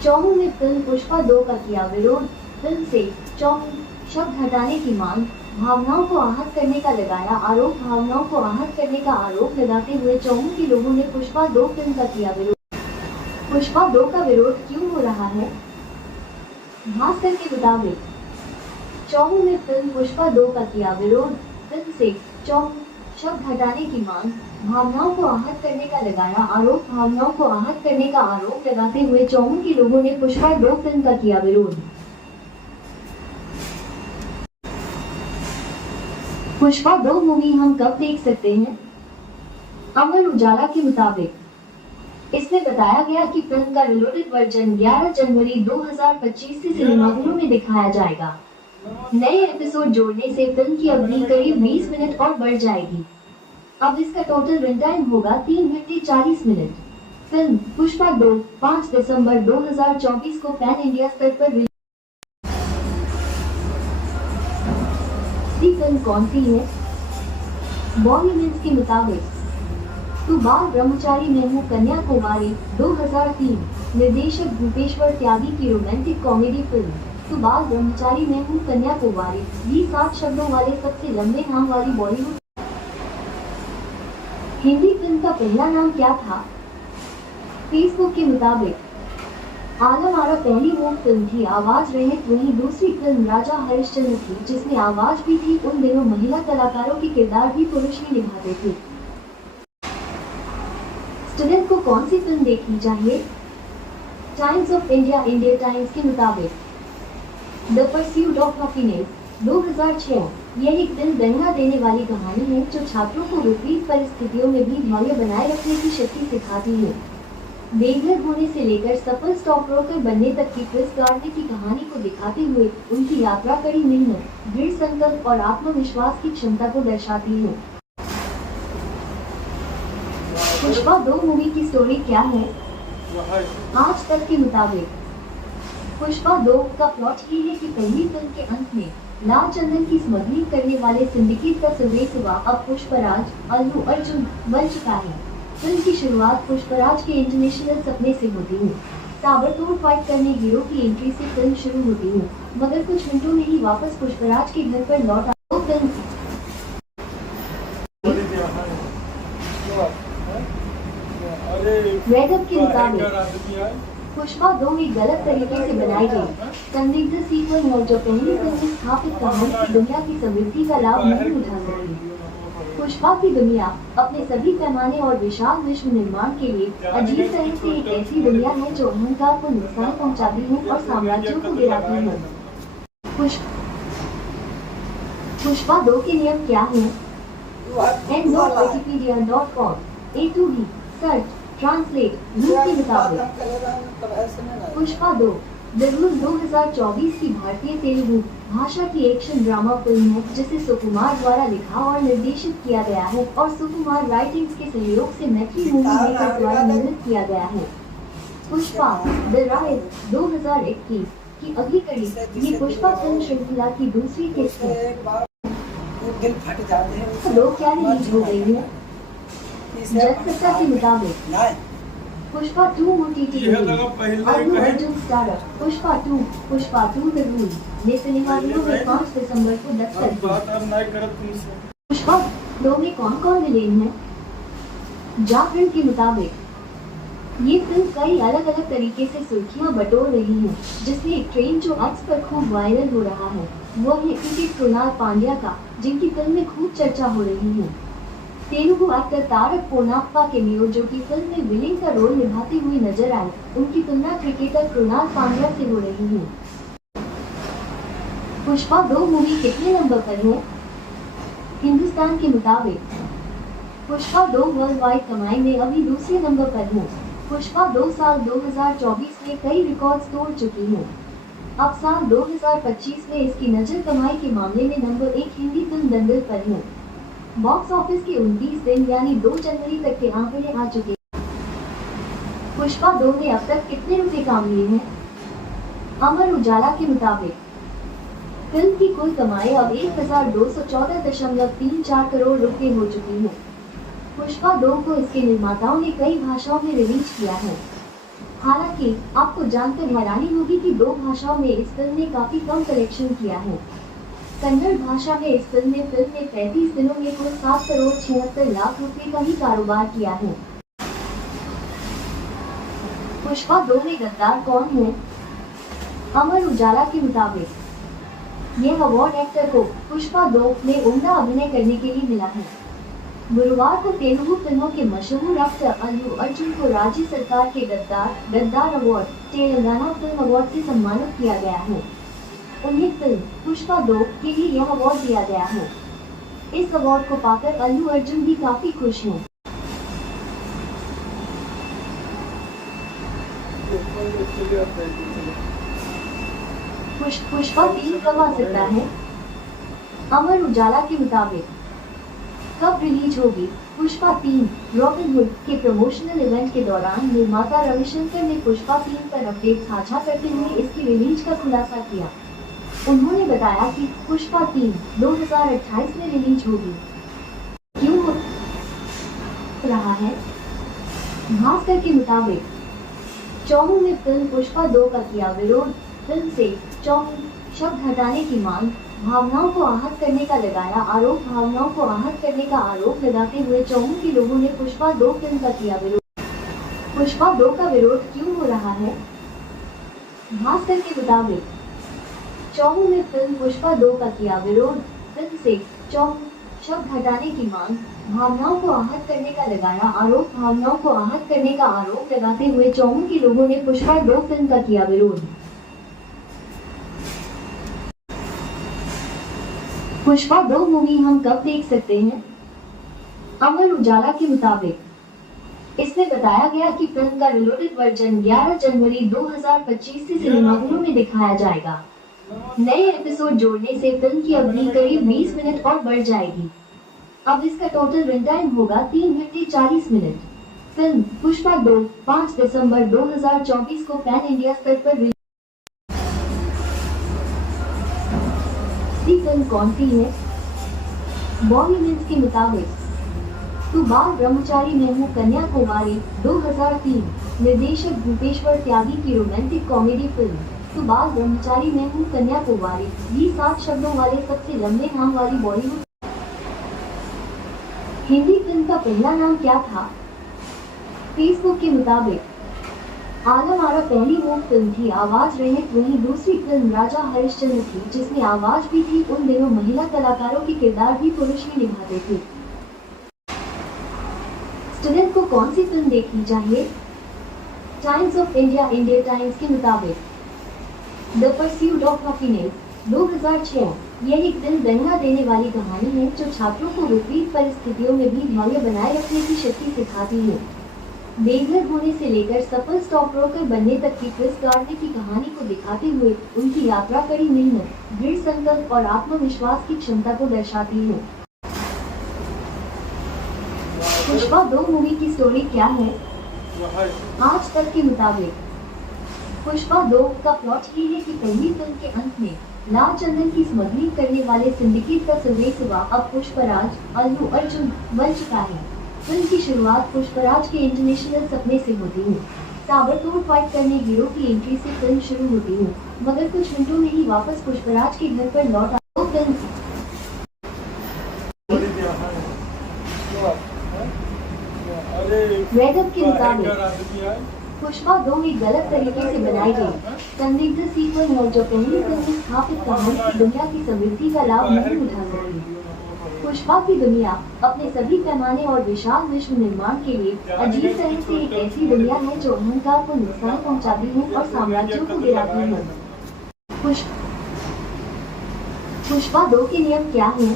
चौमू में फिल्म पुष्पा 2 का किया विरोध। फिल्म से चौमू शब्द हटाने की मांग, भावनाओं को आहत करने का लगाया आरोप। भावनाओं को आहत करने का आरोप लगाते हुए चौमू के लोगों ने पुष्पा 2 फिल्म का किया विरोध। पुष्पा 2 का विरोध क्यों हो रहा है? भास्कर के मुताबिक चौमू में फिल्म पुष्पा 2 का किया विरोध। फिल्म से चौमू शब्द हटाने की मांग, भावनाओं को आहत करने का लगाया आरोप। भावनाओं को आहत करने का आरोप लगाते हुए चौमू के लोगों ने पुष्पा 2 फिल्म का किया विरोध। पुष्पा 2 मूवी हम कब देख सकते हैं? अमर उजाला के मुताबिक इसमें बताया गया कि फिल्म का रिलोडेड वर्जन 11 जनवरी 2025 से सिनेमाघरों में दिखाया जाएगा। नए एपिसोड जोड़ने से फिल्म की अवधि करीब 20 मिनट और बढ़ जाएगी। अब इसका टोटल रन टाइम होगा 3 घंटे 40 मिनट। फिल्म पुष्पा 2 5 दिसंबर 2024 को पैन इंडिया स्तर पर फिल्म कौन सी है? बॉनी न्यूज के मुताबिक तू बाल ब्रह्मचारी में हूँ कन्याकुमारी 2003 निर्देशक भूपेश्वर त्यागी की रोमांटिक कॉमेडी फिल्म तू बाल ब्रह्मचारी में हूँ कन्याकुमारी ये 7 शब्दों वाले सबसे लंबे नाम वाली बॉलीवुड हिंदी फिल्म का पहला नाम क्या था? फेसबुक के मुताबिक आलम आरा पहली वो फिल्म थी आवाज रहित, वहीं दूसरी फिल्म राजा हरिश्चंद्र थी जिसमें आवाज भी थी। उन दिनों महिला कलाकारों के किरदार भी पुरुष ही निभाते थे। स्टूडेंट को कौन सी फिल्म देखनी चाहिए? Times of India India times के मुताबिक द परस्यूट ऑफ हैप्पीनेस 2006 यह एक दिल दहला देने वाली कहानी है जो छात्रों को विपरीत परिस्थितियों में भी धैर्य बनाए रखने की शक्ति सिखाती है। बेघर होने से लेकर सफल स्टॉक ब्रोकर बनने तक की क्रिस गार्डनर की कहानी को दिखाते हुए उनकी यात्रा कड़ी मेहनत, दृढ़ संकल्प और आत्मविश्वास की क्षमता को दर्शाती है। पुष्पा 2 मूवी की स्टोरी क्या है? आज तक के मुताबिक पुष्पा 2 का प्लॉट ये है कि पहली फिल्म के अंत में लाल चंदन की स्मगलिंग करने वाले सिंडिकेट का सिवा अब पुष्पराज अल्लू अर्जुन बन चुका है। फिल्म की शुरुआत पुष्पराज के इंटरनेशनल सपने से होती है। ताबड़तोड़ फाइट करने हीरो की एंट्री से फिल्म शुरू होती है, मगर कुछ मिनटों में ही वापस पुष्पराज के घर पर लौट आती फिल्म। रेडअप के मुताबिक पुष्पा 2 एक गलत तरीके से बनाई गई संदिग्ध सीक्वल है जो पहली फिल्म में स्थापित कहानी की दुनिया की समृद्धि का लाभ नहीं उठा सकी। पुष्पा की दुनिया अपने सभी पैमाने और विशाल विश्व निर्माण के लिए अजीब तरह से एक ऐसी दुनिया है जो अहंकार को नुकसान पहुंचाती है और साम्राज्यों को गिराती है। पुष्पा 2 के नियम क्या हैं? Wikipedia.com A to B search translate rule के मुताबिक पुष्पा 2 द रूल 2024 की भारतीय तेलुगु भाषा की एक्शन ड्रामा फिल्म है जिसे सुकुमार द्वारा लिखा और निर्देशित किया गया है और सुकुमार राइटिंग्स के सहयोग से मैत्री मूवी मेकर द्वारा निर्मित किया गया है। पुष्पा द राइज 2021 की अगली कड़ी ये पुष्पा फिल्म श्रृंखला की दूसरी किस्त है। लोग क्या रिलीज हो गई है? जनसत्ता के मुताबिक Pushpa 2 OTT Allu Arjun starrer Pushpa 2 the rule ने सिनेमाघरों में 5 दिसंबर को दस्तक दी। पुष्पा 2 में कौन विलेन है? जागरण के मुताबिक ये फिल्म कई अलग अलग तरीके से सुर्खियां बटोर रही है, जिसमें एक ट्रेन जो एक्स पर खूब वायरल हो रहा है वो है क्रिकेट कृणाल पांड्या का, जिनकी फिल्म में खूब चर्चा हो रही है। तेलुगु एक्टर तारक पोनाप्पा के मियो जो की फिल्म में विलेन का रोल निभाते हुए नजर आए, उनकी तुलना क्रिकेटर कृणाल पांड्या से हो रही है। पुष्पा 2 मूवी कितने नंबर पर है? हिंदुस्तान के मुताबिक पुष्पा 2 वर्ल्ड वाइड कमाई में अभी दूसरे नंबर पर है। पुष्पा 2 साल 2024 में कई रिकॉर्ड्स तोड़ चुकी है। अब साल 2025 में इसकी नजर कमाई के मामले में नंबर 1 हिंदी फिल्म दंगल पर है। बॉक्स ऑफिस के 29 दिन यानी 2 जनवरी तक के आंकड़े आ चुके हैं। पुष्पा 2 ने अब तक कितने रुपए काम लिए हैं? अमर उजाला के मुताबिक फिल्म की कुल कमाई अब 1214.34 करोड़ रुपए हो चुकी है। पुष्पा 2 को इसके निर्माताओं ने कई भाषाओं में रिलीज किया है। हालांकि आपको जानकर हैरानी होगी कि 2 भाषाओं में इस फिल्म ने काफी कम कलेक्शन किया है। कन्नड़ भाषा में इस फिल्म ने 35 दिनों में कुल 7 करोड़ 76 लाख रुपए का ही कारोबार किया है। पुष्पा 2 में गद्दार कौन है? अमर उजाला के मुताबिक यह अवार्ड एक्टर को पुष्पा 2 में उम्दा अभिनय करने के लिए मिला है। गुरुवार को तेलुगु फिल्मों के मशहूर एक्टर अल्लू अर्जुन को राज्य सरकार के गद्दार अवार्ड तेलंगाना फिल्म अवार्ड से सम्मानित किया गया है। उन्हें फिल्म पुष्पा 2 के लिए यह अवार्ड दिया गया है। इस अवार्ड को पाकर अल्लू अर्जुन भी काफी खुश हैं। पुष्पा 3 कब आ सकता है? अमर उजाला के मुताबिक कब रिलीज होगी? पुष्पा 3 रॉबिन हुड के प्रमोशनल इवेंट के दौरान निर्माता रविशंकर ने पुष्पा 3 पर अपडेट साझा करते हुए इसकी रिलीज का खुलासा किया। उन्होंने बताया कि पुष्पा 3 2028 में रिलीज होगी। क्यों हो रहा है? भास्कर के मुताबिक चौमू ने फिल्म पुष्पा 2 का किया विरोध। फिल्म से चौमू शब्द हटाने की मांग, भावनाओं को आहत करने का लगाया आरोप। भावनाओं को आहत करने का आरोप लगाते हुए चौमू के लोगों ने पुष्पा 2 फिल्म का किया विरोध। पुष्पा 2 का विरोध क्यों हो रहा है? भास्कर के मुताबिक चौमू ने फिल्म पुष्पा 2 का किया विरोध। फिल्म से चौमू शब्द हटाने की मांग, भावनाओं को आहत करने का लगाया आरोप। भावनाओं को आहत करने का आरोप लगाते हुए चौमू के लोगों ने पुष्पा 2 फिल्म का किया विरोध। पुष्पा 2 मूवी हम कब देख सकते हैं? अमर उजाला के मुताबिक इसमें बताया गया कि फिल्म का रिलोडेड वर्जन 11 जनवरी 2025 से सिनेमाघरों में दिखाया जाएगा। नए एपिसोड जोड़ने से फिल्म की अवधि करीब 20 मिनट और बढ़ जाएगी। अब इसका टोटल रन टाइम होगा 3 घंटे 40 मिनट। फिल्म पुष्पा 2 5 दिसंबर 2024 को पैन इंडिया स्तर पर रिलीज। फिल्म कौन सी है? बॉलीवुड के मुताबिक तू बाल ब्रह्मचारी में हूँ कन्याकुमारी 2003 निर्देशक भूपेश्वर त्यागी की रोमांटिक कॉमेडी फिल्म तू बाल ब्रह्मचारी में हूँ कन्याकुमारी ये 7 शब्दों वाले सबसे लंबे नाम वाली बॉलीवुड हिंदी फिल्म का पहला नाम क्या था? फेसबुक के मुताबिक आलम आरा पहली वो फिल्म थी आवाज रहित, वहीं दूसरी फिल्म राजा हरिश्चंद्र थी जिसमें आवाज भी थी। उन दिनों महिला कलाकारों के किरदार भी पुरुष ही निभाते थे। स्टूडेंट को कौन सी फिल्म देखनी चाहिए? Times of India India times के मुताबिक द परस्यूट ऑफ हैप्पीनेस 2006 यह एक दिल दंगा देने वाली कहानी है जो छात्रों को विपरीत परिस्थितियों में भी धैर्य बनाए रखने की शक्ति सिखाती है। बेघर होने से लेकर सफल स्टॉक ब्रोकर बनने तक की ट्विस्ट गाड़ने की कहानी को दिखाते हुए उनकी यात्रा कड़ी मेहनत, दृढ़ संकल्प और आत्मविश्वास की क्षमता को दर्शाती है। पुष्पा 2 मूवी की स्टोरी क्या है? आज तक के मुताबिक पुष्पा 2 का प्लॉट ये है कि पहली फिल्म के अंत में लाल चंदन की स्मगलिंग करने वाले सिंडिकेट का सिलसिला अब पुष्पराज अल्लू अर्जुन बन चुका है। फिल्म की शुरुआत पुष्पराज के इंटरनेशनल सपने से होती है। ताबड़तोड़ फाइट करने हीरो की एंट्री से फिल्म शुरू होती है, मगर कुछ मिनटों में ही वापस पुष्पराज के घर पर लौट आती है। फिल्म रेडअप के मुताबिक पुष्पा 2 एक गलत तरीके से बनाई गई संदिग्ध सीक्वल है जो पहली फिल्म में स्थापित कहानी की दुनिया की समृद्धि का लाभ नहीं उठा सकी। पुष्पा की दुनिया अपने सभी पैमाने और विशाल विश्व निर्माण के लिए अजीब तरह से एक ऐसी दुनिया है जो अहंकार को नुकसान पहुंचाती है और साम्राज्यों को गिराती है। पुष्पा 2 के नियम क्या हैं?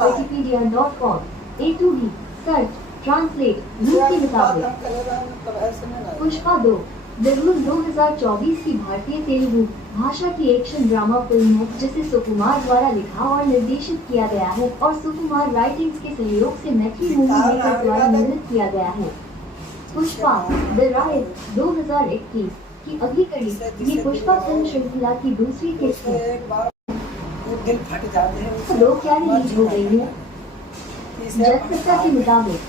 Wikipedia.com A to B search translate rule के मुताबिक पुष्पा 2 द रूल 2024 की भारतीय तेलुगु भाषा की एक्शन ड्रामा फिल्म है जिसे सुकुमार द्वारा लिखा और निर्देशित किया गया है और सुकुमार राइटिंग्स के सहयोग से मैथिली मूवी मेकर द्वारा निर्मित किया गया है। पुष्पा द राइज 2021 की अगली कड़ी ये पुष्पा फिल्म श्रृंखला की दूसरी किस्त है। लोग क्या रिलीज हो गई है? जनसत्ता के मुताबिक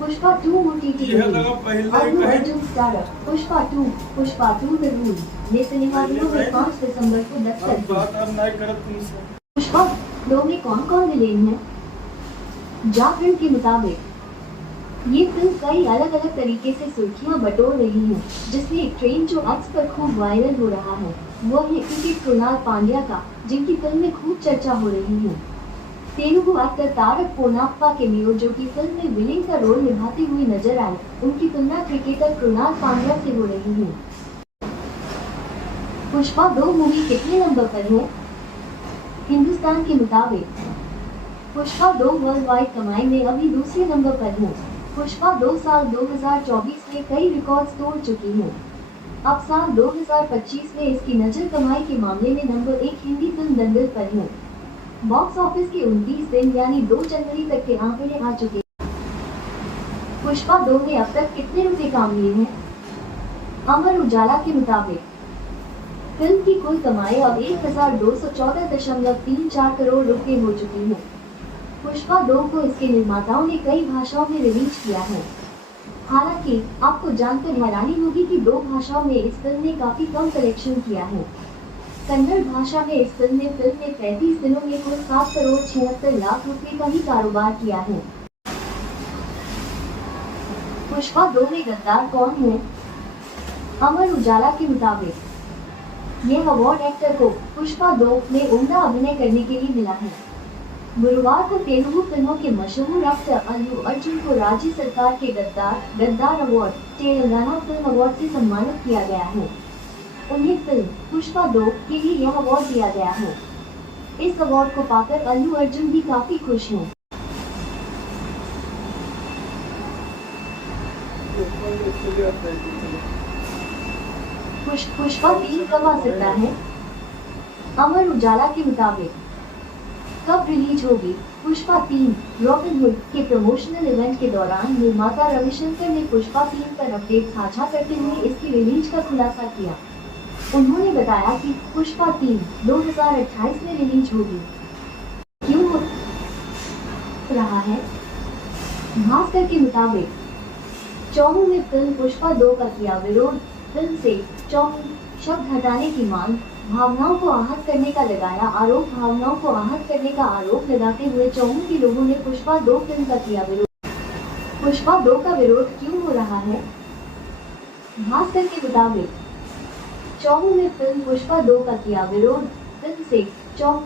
Pushpa 2 OTT Allu Arjun starrer Pushpa 2 the rule ने सिनेमाघरों में 5 दिसंबर को दस्तक दी। पुष्पा 2 में कौन कौन विलेन है? जागरण के मुताबिक ये फिल्म कई अलग अलग तरीके से सुर्खियां बटोर रही है, जिसमें एक ट्रेन जो एक्स पर खूब वायरल हो रहा है वो है क्रिकेट कृणाल पांड्या का, जिनकी फिल्म में खूब चर्चा हो रही है। तेलुगु एक्टर तारक पोनाप्पा के मियो जो की फिल्म में विलेन का रोल निभाते हुए नजर आए, उनकी तुलना क्रिकेटर कृणाल पांड्या से हो रही है। पुष्पा 2 मूवी कितने नंबर पर है? हिंदुस्तान के मुताबिक पुष्पा 2 वर्ल्ड वाइड कमाई में अभी दूसरे नंबर पर है। पुष्पा 2 साल 2024 में कई रिकॉर्ड्स तोड़ चुकी है। अब साल 2025 में इसकी नजर कमाई के मामले में नंबर 1 हिंदी फिल्म दंगल पर है। बॉक्स ऑफिस के 29 दिन यानी 2 जनवरी तक के आंकड़े आ चुके हैं। पुष्पा 2 ने अब तक कितने रुपए काम लिए हैं? अमर उजाला के मुताबिक फिल्म की कुल कमाई अब 1214.34 करोड़ रुपए हो चुकी है। पुष्पा 2 को इसके निर्माताओं ने कई भाषाओं में रिलीज किया है। हालांकि आपको जानकर हैरानी होगी कि 2 भाषाओं में इस फिल्म ने काफी कम कलेक्शन किया है। कन्नड़ भाषा में इस फिल्म ने 35 दिनों में कुल 7 करोड़ 76 लाख रुपए का ही कारोबार किया है। पुष्पा 2 में गद्दार कौन है? अमर उजाला के मुताबिक यह अवार्ड एक्टर को पुष्पा 2 में उम्दा अभिनय करने के लिए मिला है। गुरुवार को तेलुगु फिल्मों के मशहूर एक्टर अल्लू अर्जुन को राज्य सरकार के गद्दार अवार्ड तेलंगाना फिल्म अवार्ड से सम्मानित किया गया है। उन्हें फिल्म पुष्पा 2 के लिए यह अवार्ड दिया गया है। इस अवार्ड को पाकर अल्लू अर्जुन भी काफी खुश हैं। पुष्पा 3 कब आ सकता है? अमर उजाला के मुताबिक कब रिलीज होगी पुष्पा 3? रॉबिनहुड के प्रमोशनल इवेंट के दौरान निर्माता रविशंकर ने पुष्पा 3 पर अपडेट साझा करते हुए इसकी रिलीज का खुलासा किया। उन्होंने बताया कि पुष्पा 3 2028 में रिलीज होगी। क्यों हो रहा है? भास्कर के मुताबिक चौमू में फिल्म पुष्पा 2 का किया विरोध। फिल्म से चौमू शब्द हटाने की मांग, भावनाओं को आहत करने का लगाया आरोप। भावनाओं को आहत करने का आरोप लगाते हुए चौमू के लोगों ने पुष्पा 2 फिल्म का किया विरोध। पुष्पा 2 का विरोध क्यों हो रहा है? भास्कर के मुताबिक चौमू में फिल्म पुष्पा 2 का किया विरोध। फिल्म से चौमू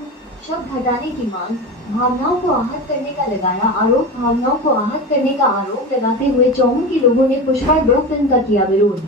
शब्द हटाने की मांग, भावनाओं को आहत करने का लगाया आरोप। भावनाओं को आहत करने का आरोप लगाते हुए चौमू के लोगों ने पुष्पा 2 फिल्म का किया विरोध।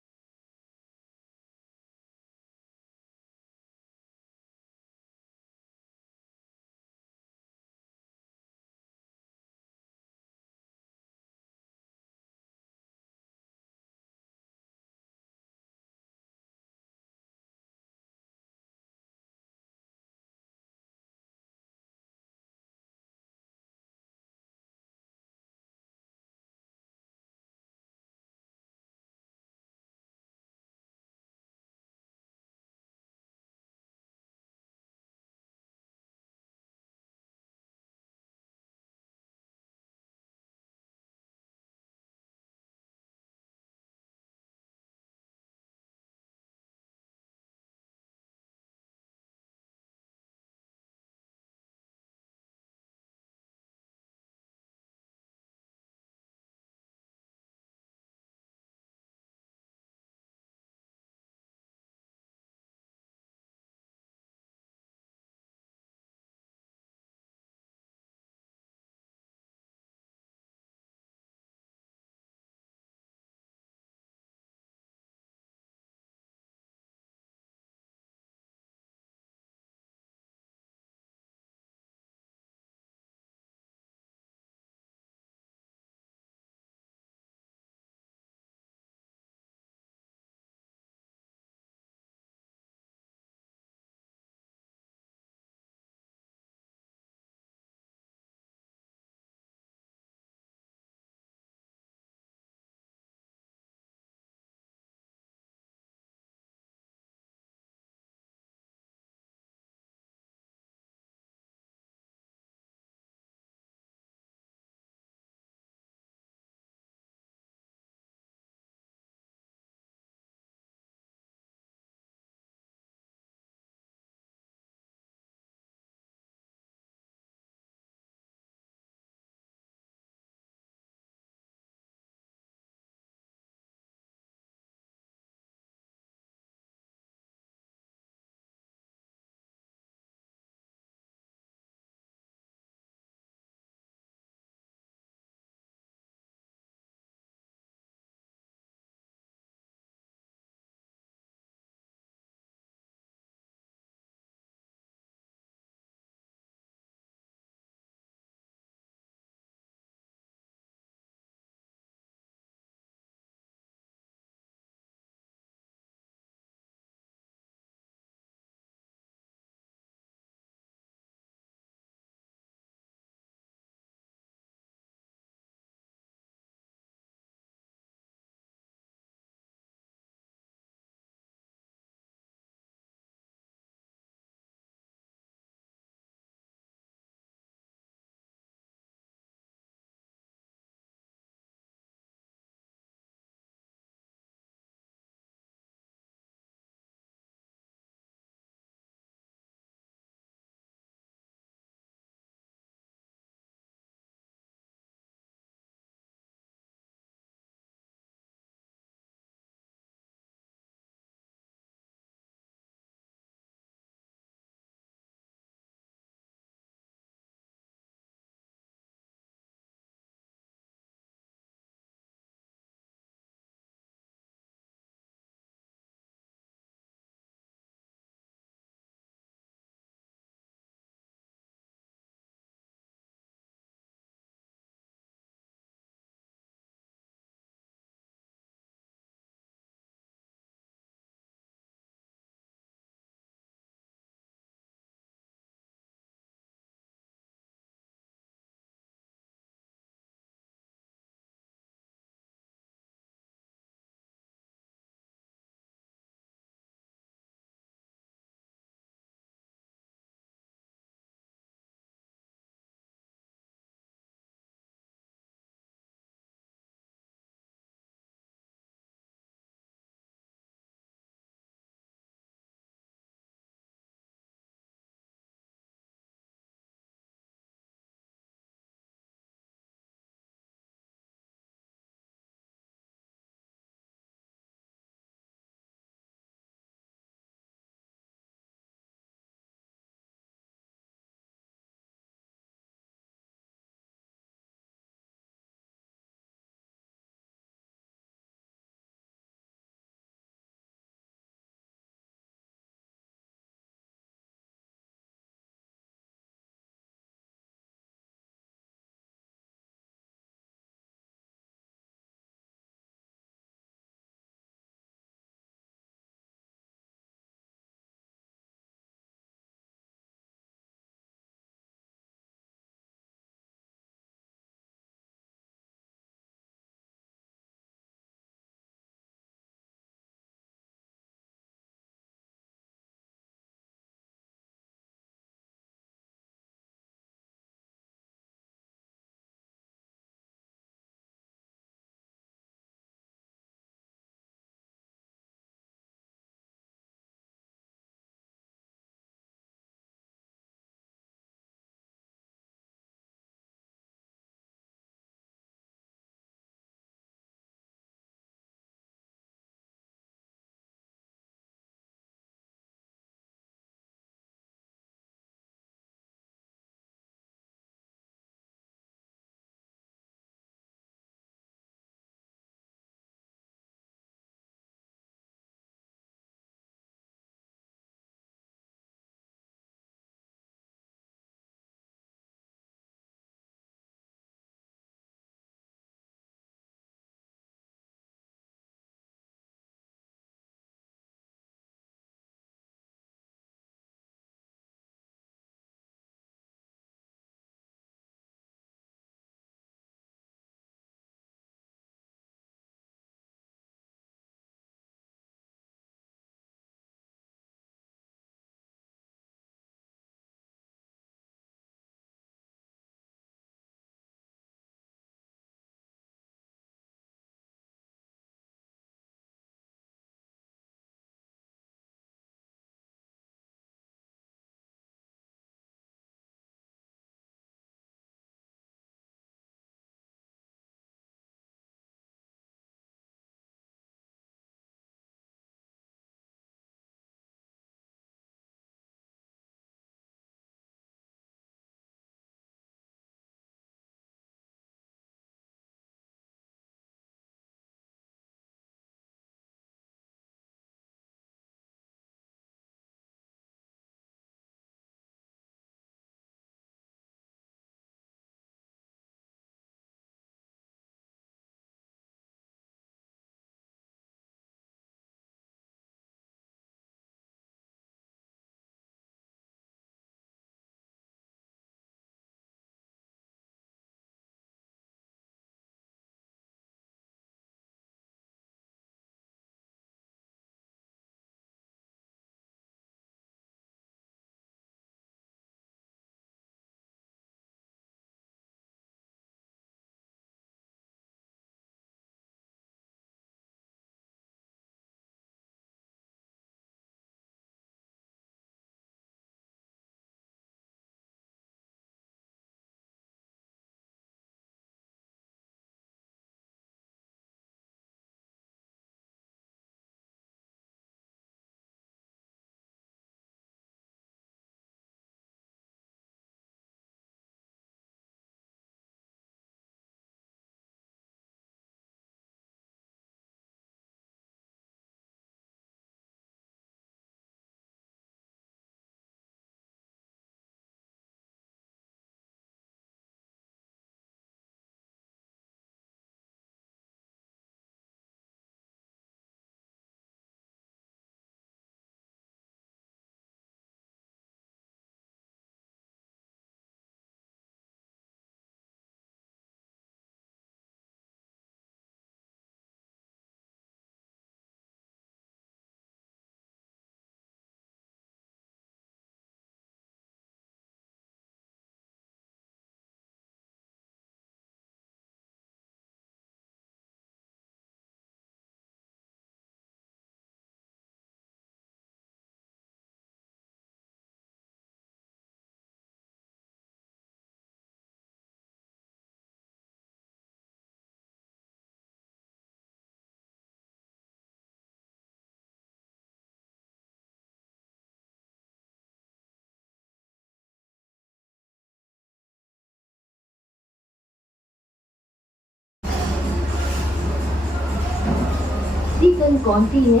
फिल्म कौन सी है?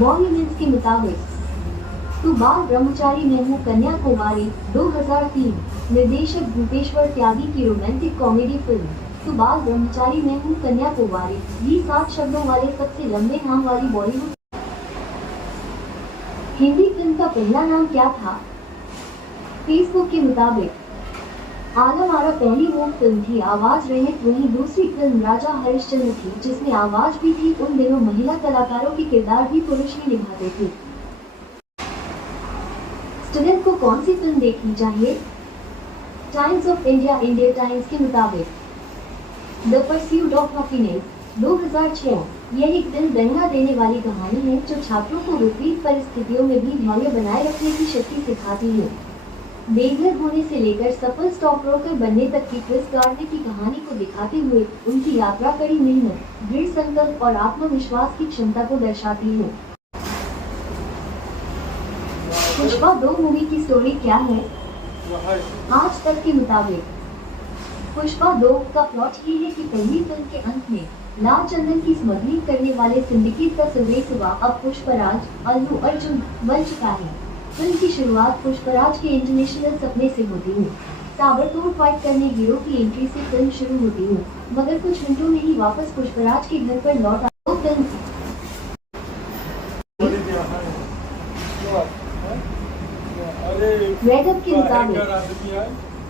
बॉबी न्यूज के मुताबिक तू बाल ब्रह्मचारी में हूँ कन्याकुमारी 2003 निर्देशक भूपेश्वर त्यागी की रोमांटिक कॉमेडी फिल्म तू बाल ब्रह्मचारी में हूँ कन्याकुमारी ये 7 शब्दों वाले सबसे लंबे नाम वाली बॉलीवुड हिंदी फिल्म का पहला नाम क्या था? फेसबुक के मुताबिक आलम आरा पहली वो फिल्म थी आवाज रहित, वहीं दूसरी फिल्म राजा हरिश्चंद्र थी जिसमें आवाज भी थी। उन दिनों महिला कलाकारों के किरदार भी पुरुष ही निभाते थे। स्टूडेंट को कौन सी फिल्म देखनी चाहिए? Times of India India times के मुताबिक द परस्यूट ऑफ हैप्पीनेस 2006 यह एक दिल दहला देने वाली कहानी है जो छात्रों को विपरीत परिस्थितियों में भी धैर्य बनाए रखने की शक्ति सिखाती है। बेघर होने से लेकर सफल स्टॉक ब्रोकर बनने तक की क्रिस गार्डनर की कहानी को दिखाते हुए उनकी यात्रा कड़ी मेहनत, दृढ़ संकल्प और आत्मविश्वास की क्षमता को दर्शाती है। पुष्पा 2 मूवी की स्टोरी क्या है? आज तक के मुताबिक पुष्पा 2 का प्लॉट ये है कि पहली फिल्म के अंत में लाल चंदन की स्मगलिंग करने वाले सिंडिकेट का सर्वेसवा अब पुष्पराज अल्लू अर्जुन बन चुका है। फिल्म की शुरुआत पुष्पराज के इंटरनेशनल सपने से होती है। ताबड़तोड़ फाइट करने हीरो की एंट्री से फिल्म शुरू होती है, मगर कुछ मिनटों में ही वापस पुष्पराज के घर पर लौट आती फिल्म। रेडअप के मुताबिक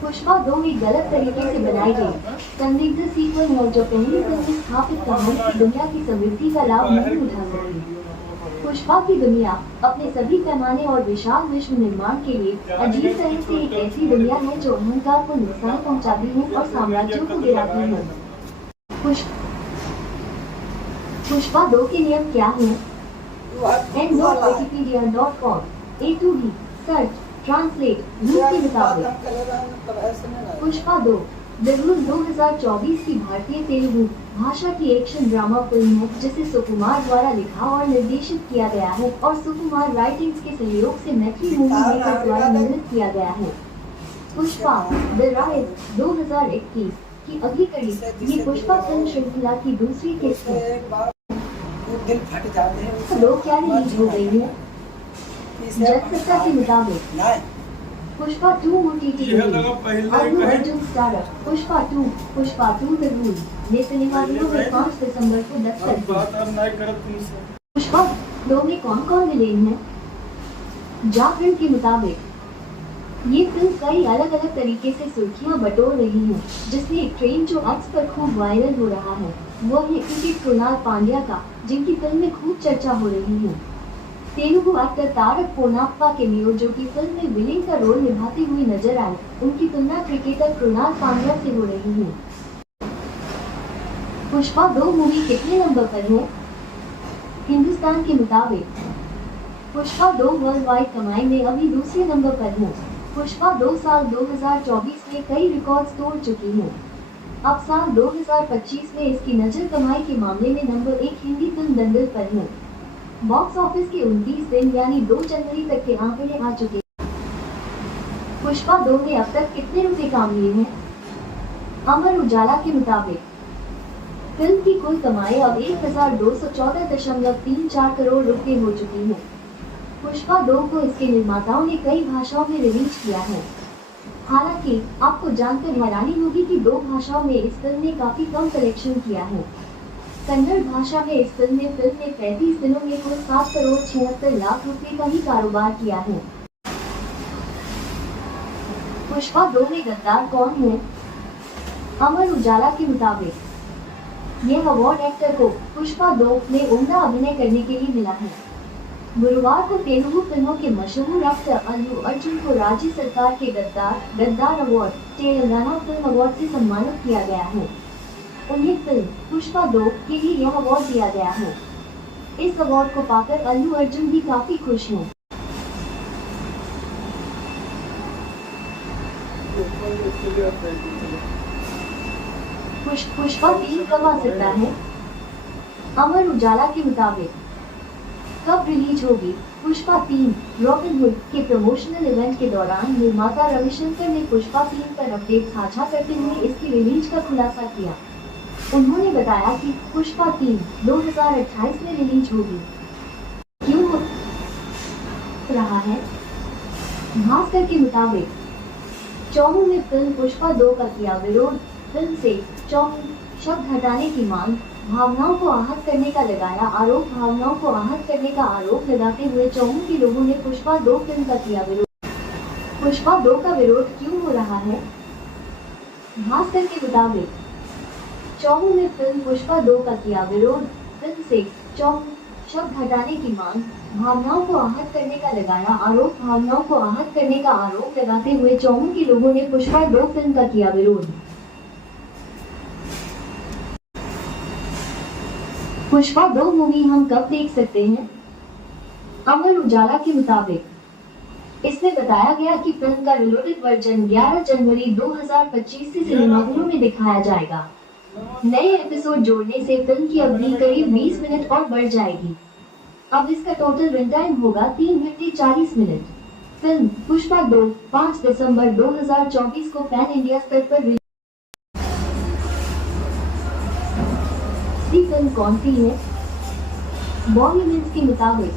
पुष्पा 2 एक गलत तरीके से बनाई गई संदिग्ध सीक्वल है जो पहली फिल्म में स्थापित कहानी की दुनिया की समृद्धि का लाभ नहीं उठा सकी। पुष्पा की दुनिया अपने सभी पैमाने और विशाल विश्व निर्माण के लिए अजीब तरह से एक ऐसी दुनिया है जो अहंकार को नुकसान पहुंचाती है और साम्राज्यों को गिराती है। पुष्पा 2 के नियम क्या हैं? Wikipedia.com A to B search translate rule के मुताबिक पुष्पा 2 द रूल 2024 की भारतीय तेलुगु भाषा की एक्शन ड्रामा फिल्म है जिसे सुकुमार द्वारा लिखा और निर्देशित किया गया है और सुकुमार राइटिंग्स के सहयोग से मैथिली मूवी मेकर द्वारा निर्मित किया गया है। पुष्पा द राइज 2021 की अगली कड़ी ये पुष्पा फिल्म श्रृंखला की दूसरी किस्त है। लोग क्या रिलीज हो गई है? जनसत्ता के मुताबिक Pushpa 2 OTT Allu Arjun starrer Pushpa 2 the rule ने सिनेमाघरों में 5 दिसंबर को दस्तक दी। पुष्पा 2 में कौन विलेन है? जागरण के मुताबिक ये फिल्म कई अलग अलग तरीके से सुर्खियां बटोर रही है, जिसमें एक ट्रेन जो एक्स पर खूब वायरल हो रहा है वो है क्रिकेट कृणाल पांड्या का, जिनकी फिल्म में खूब चर्चा हो रही है। तेलुगु एक्टर तारक पोनाप्पा के मियो जो की फिल्म में विलेन का रोल निभाते हुए नजर आए, उनकी तुलना क्रिकेटर कृणाल पांड्या से हो रही है। पुष्पा 2 मूवी कितने नंबर पर है? हिंदुस्तान के मुताबिक पुष्पा 2 वर्ल्ड वाइड कमाई में अभी दूसरे नंबर पर है। पुष्पा 2 साल 2024 में कई रिकॉर्ड्स तोड़ चुकी है। अब साल 2025 में इसकी नजर कमाई के मामले में नंबर 1 हिंदी फिल्म दंगल पर है। बॉक्स ऑफिस के 29 दिन यानी 2 जनवरी तक के आंकड़े आ चुके हैं। पुष्पा 2 ने अब तक कितने रुपए काम लिए हैं? अमर उजाला के मुताबिक फिल्म की कुल कमाई अब 1214.34 करोड़ रुपए हो चुकी है। पुष्पा 2 को इसके निर्माताओं ने कई भाषाओं में रिलीज किया है। हालांकि आपको जानकर हैरानी होगी कि 2 भाषाओं में इस फिल्म ने काफी कम कलेक्शन किया है। कन्नड़ भाषा में इस फिल्म ने 35 दिनों में कुल 7 करोड़ 76 लाख रुपए का ही कारोबार किया है। पुष्पा 2 में गद्दार कौन है? अमर उजाला के मुताबिक यह अवार्ड एक्टर को पुष्पा 2 में उम्दा अभिनय करने के लिए मिला है। गुरुवार को तेलुगु फिल्मों के मशहूर एक्टर अल्लू अर्जुन को राज्य सरकार के गद्दार अवार्ड तेलंगाना फिल्म अवार्ड से सम्मानित किया गया है। उन्हें फिल्म पुष्पा 2 के लिए यह अवार्ड दिया गया है। इस अवार्ड को पाकर अल्लू अर्जुन भी काफी खुश हैं। पुष्पा 3 कब आ सकता है? अमर उजाला के मुताबिक कब रिलीज होगी? पुष्पा 3 रॉबिन हुड के प्रमोशनल इवेंट के दौरान निर्माता रविशंकर ने पुष्पा 3 पर अपडेट साझा करते हुए इसकी रिलीज का खुलासा किया। उन्होंने बताया कि पुष्पा 3 2028 में रिलीज होगी। क्यों हो रहा है? भास्कर के मुताबिक चौमू ने फिल्म पुष्पा 2 का किया विरोध। फिल्म से चौमू शब्द हटाने की मांग, भावनाओं को आहत करने का लगाया आरोप। भावनाओं को आहत करने का आरोप लगाते हुए चौमू के लोगों ने पुष्पा 2 फिल्म का किया विरोध। पुष्पा 2 का विरोध क्यों हो रहा है? भास्कर के मुताबिक चौमू ने फिल्म पुष्पा 2 का किया विरोध। फिल्म से चौमू शब्द हटाने की मांग, भावनाओं को आहत करने का लगाया आरोप। भावनाओं को आहत करने का आरोप लगाते हुए चौमू के लोगों ने पुष्पा 2 फिल्म का किया विरोध। पुष्पा 2 मूवी हम कब देख सकते हैं? अमर उजाला के मुताबिक इसमें बताया गया कि फिल्म का रिलोडेड वर्जन 11 जनवरी 2025 से सिनेमाघरों में दिखाया जाएगा। नए एपिसोड जोड़ने से फिल्म की अवधि करीब 20 मिनट और बढ़ जाएगी। अब इसका टोटल रन टाइम होगा 3 घंटे 40 मिनट। फिल्म पुष्पा 2 5 दिसंबर 2024 को पैन इंडिया स्तर पर रिलीज। फिल्म कौन सी है? बॉलीवुड के मुताबिक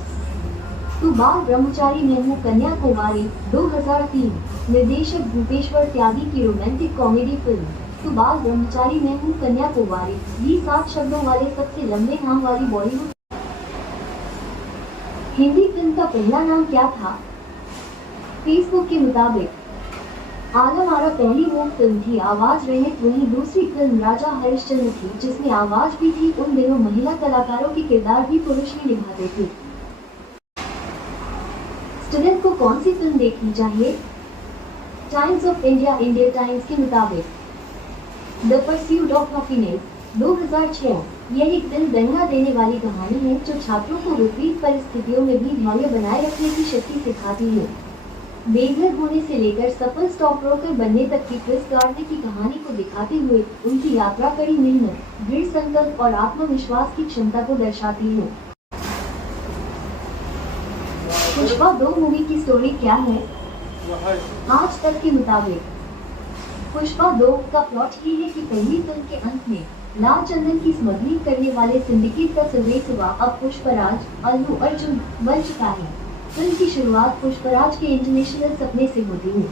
तू बाल ब्रह्मचारी में हूँ कन्याकुमारी 2003 निर्देशक भूपेश्वर त्यागी की रोमांटिक कॉमेडी फिल्म तू बाल ब्रह्मचारी में हूँ कन्याकुमारी ये 7 शब्दों वाले सबसे लंबे नाम वाली बॉलीवुड हिंदी फिल्म का पहला नाम क्या था? फेसबुक के मुताबिक आलम आरा पहली वो फिल्म थी आवाज रहित, वहीं दूसरी फिल्म राजा हरिश्चंद्र थी जिसमें आवाज भी थी। उन दिनों महिला कलाकारों के किरदार भी पुरुष ही निभाते थे। स्टूडेंट को कौन सी फिल्म देखनी चाहिए? Times of India India times के मुताबिक द परस्यूट ऑफ हैप्पीनेस 2006 यह एक दिल दंगा देने वाली कहानी है जो छात्रों को विपरीत परिस्थितियों में भी धैर्य बनाए रखने की शक्ति सिखाती है। बेघर होने से लेकर सफल स्टॉक ब्रोकर बनने तक की क्रिस गार्डनर की कहानी को दिखाते हुए उनकी यात्रा कड़ी मेहनत, दृढ़ संकल्प और आत्मविश्वास की क्षमता को दर्शाती है। पुष्पा 2 मूवी की स्टोरी क्या है? आज तक के मुताबिक पुष्पा 2 का प्लॉट ये है कि पहली फिल्म के अंत में लाल चंदन की स्मगलिंग करने वाले सिंडिकेट का सर्वेसवा अब पुष्पराज अल्लू अर्जुन बन चुका है। फिल्म की शुरुआत पुष्पराज के इंटरनेशनल सपने से होती है।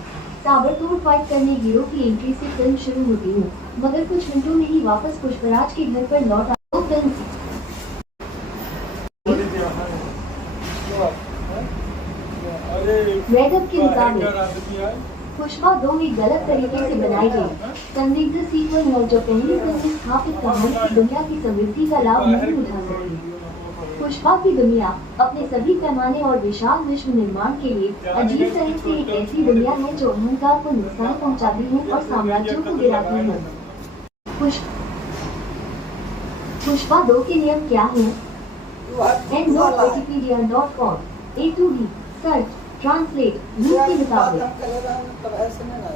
ताबड़तोड़ फाइट करने हीरो की एंट्री से फिल्म शुरू होती है, मगर कुछ मिनटों में ही वापस पुष्पराज के घर पर लौट आती है। फिल्म रेडअप के मुताबिक पुष्पा 2 एक गलत तरीके से बनाई गई संदिग्ध सीक्वल है जो पहली फिल्म में स्थापित कहानी की दुनिया की समृद्धि का लाभ नहीं उठा सकी। पुष्पा की दुनिया अपने सभी पैमाने और विशाल विश्व निर्माण के लिए अजीब तरह से एक ऐसी दुनिया है जो अहंकार को नुकसान पहुंचाती है और साम्राज्यों को गिराती है। पुष्पा 2 के नियम क्या है? Wikipedia.com A to B search translate rule के मुताबिक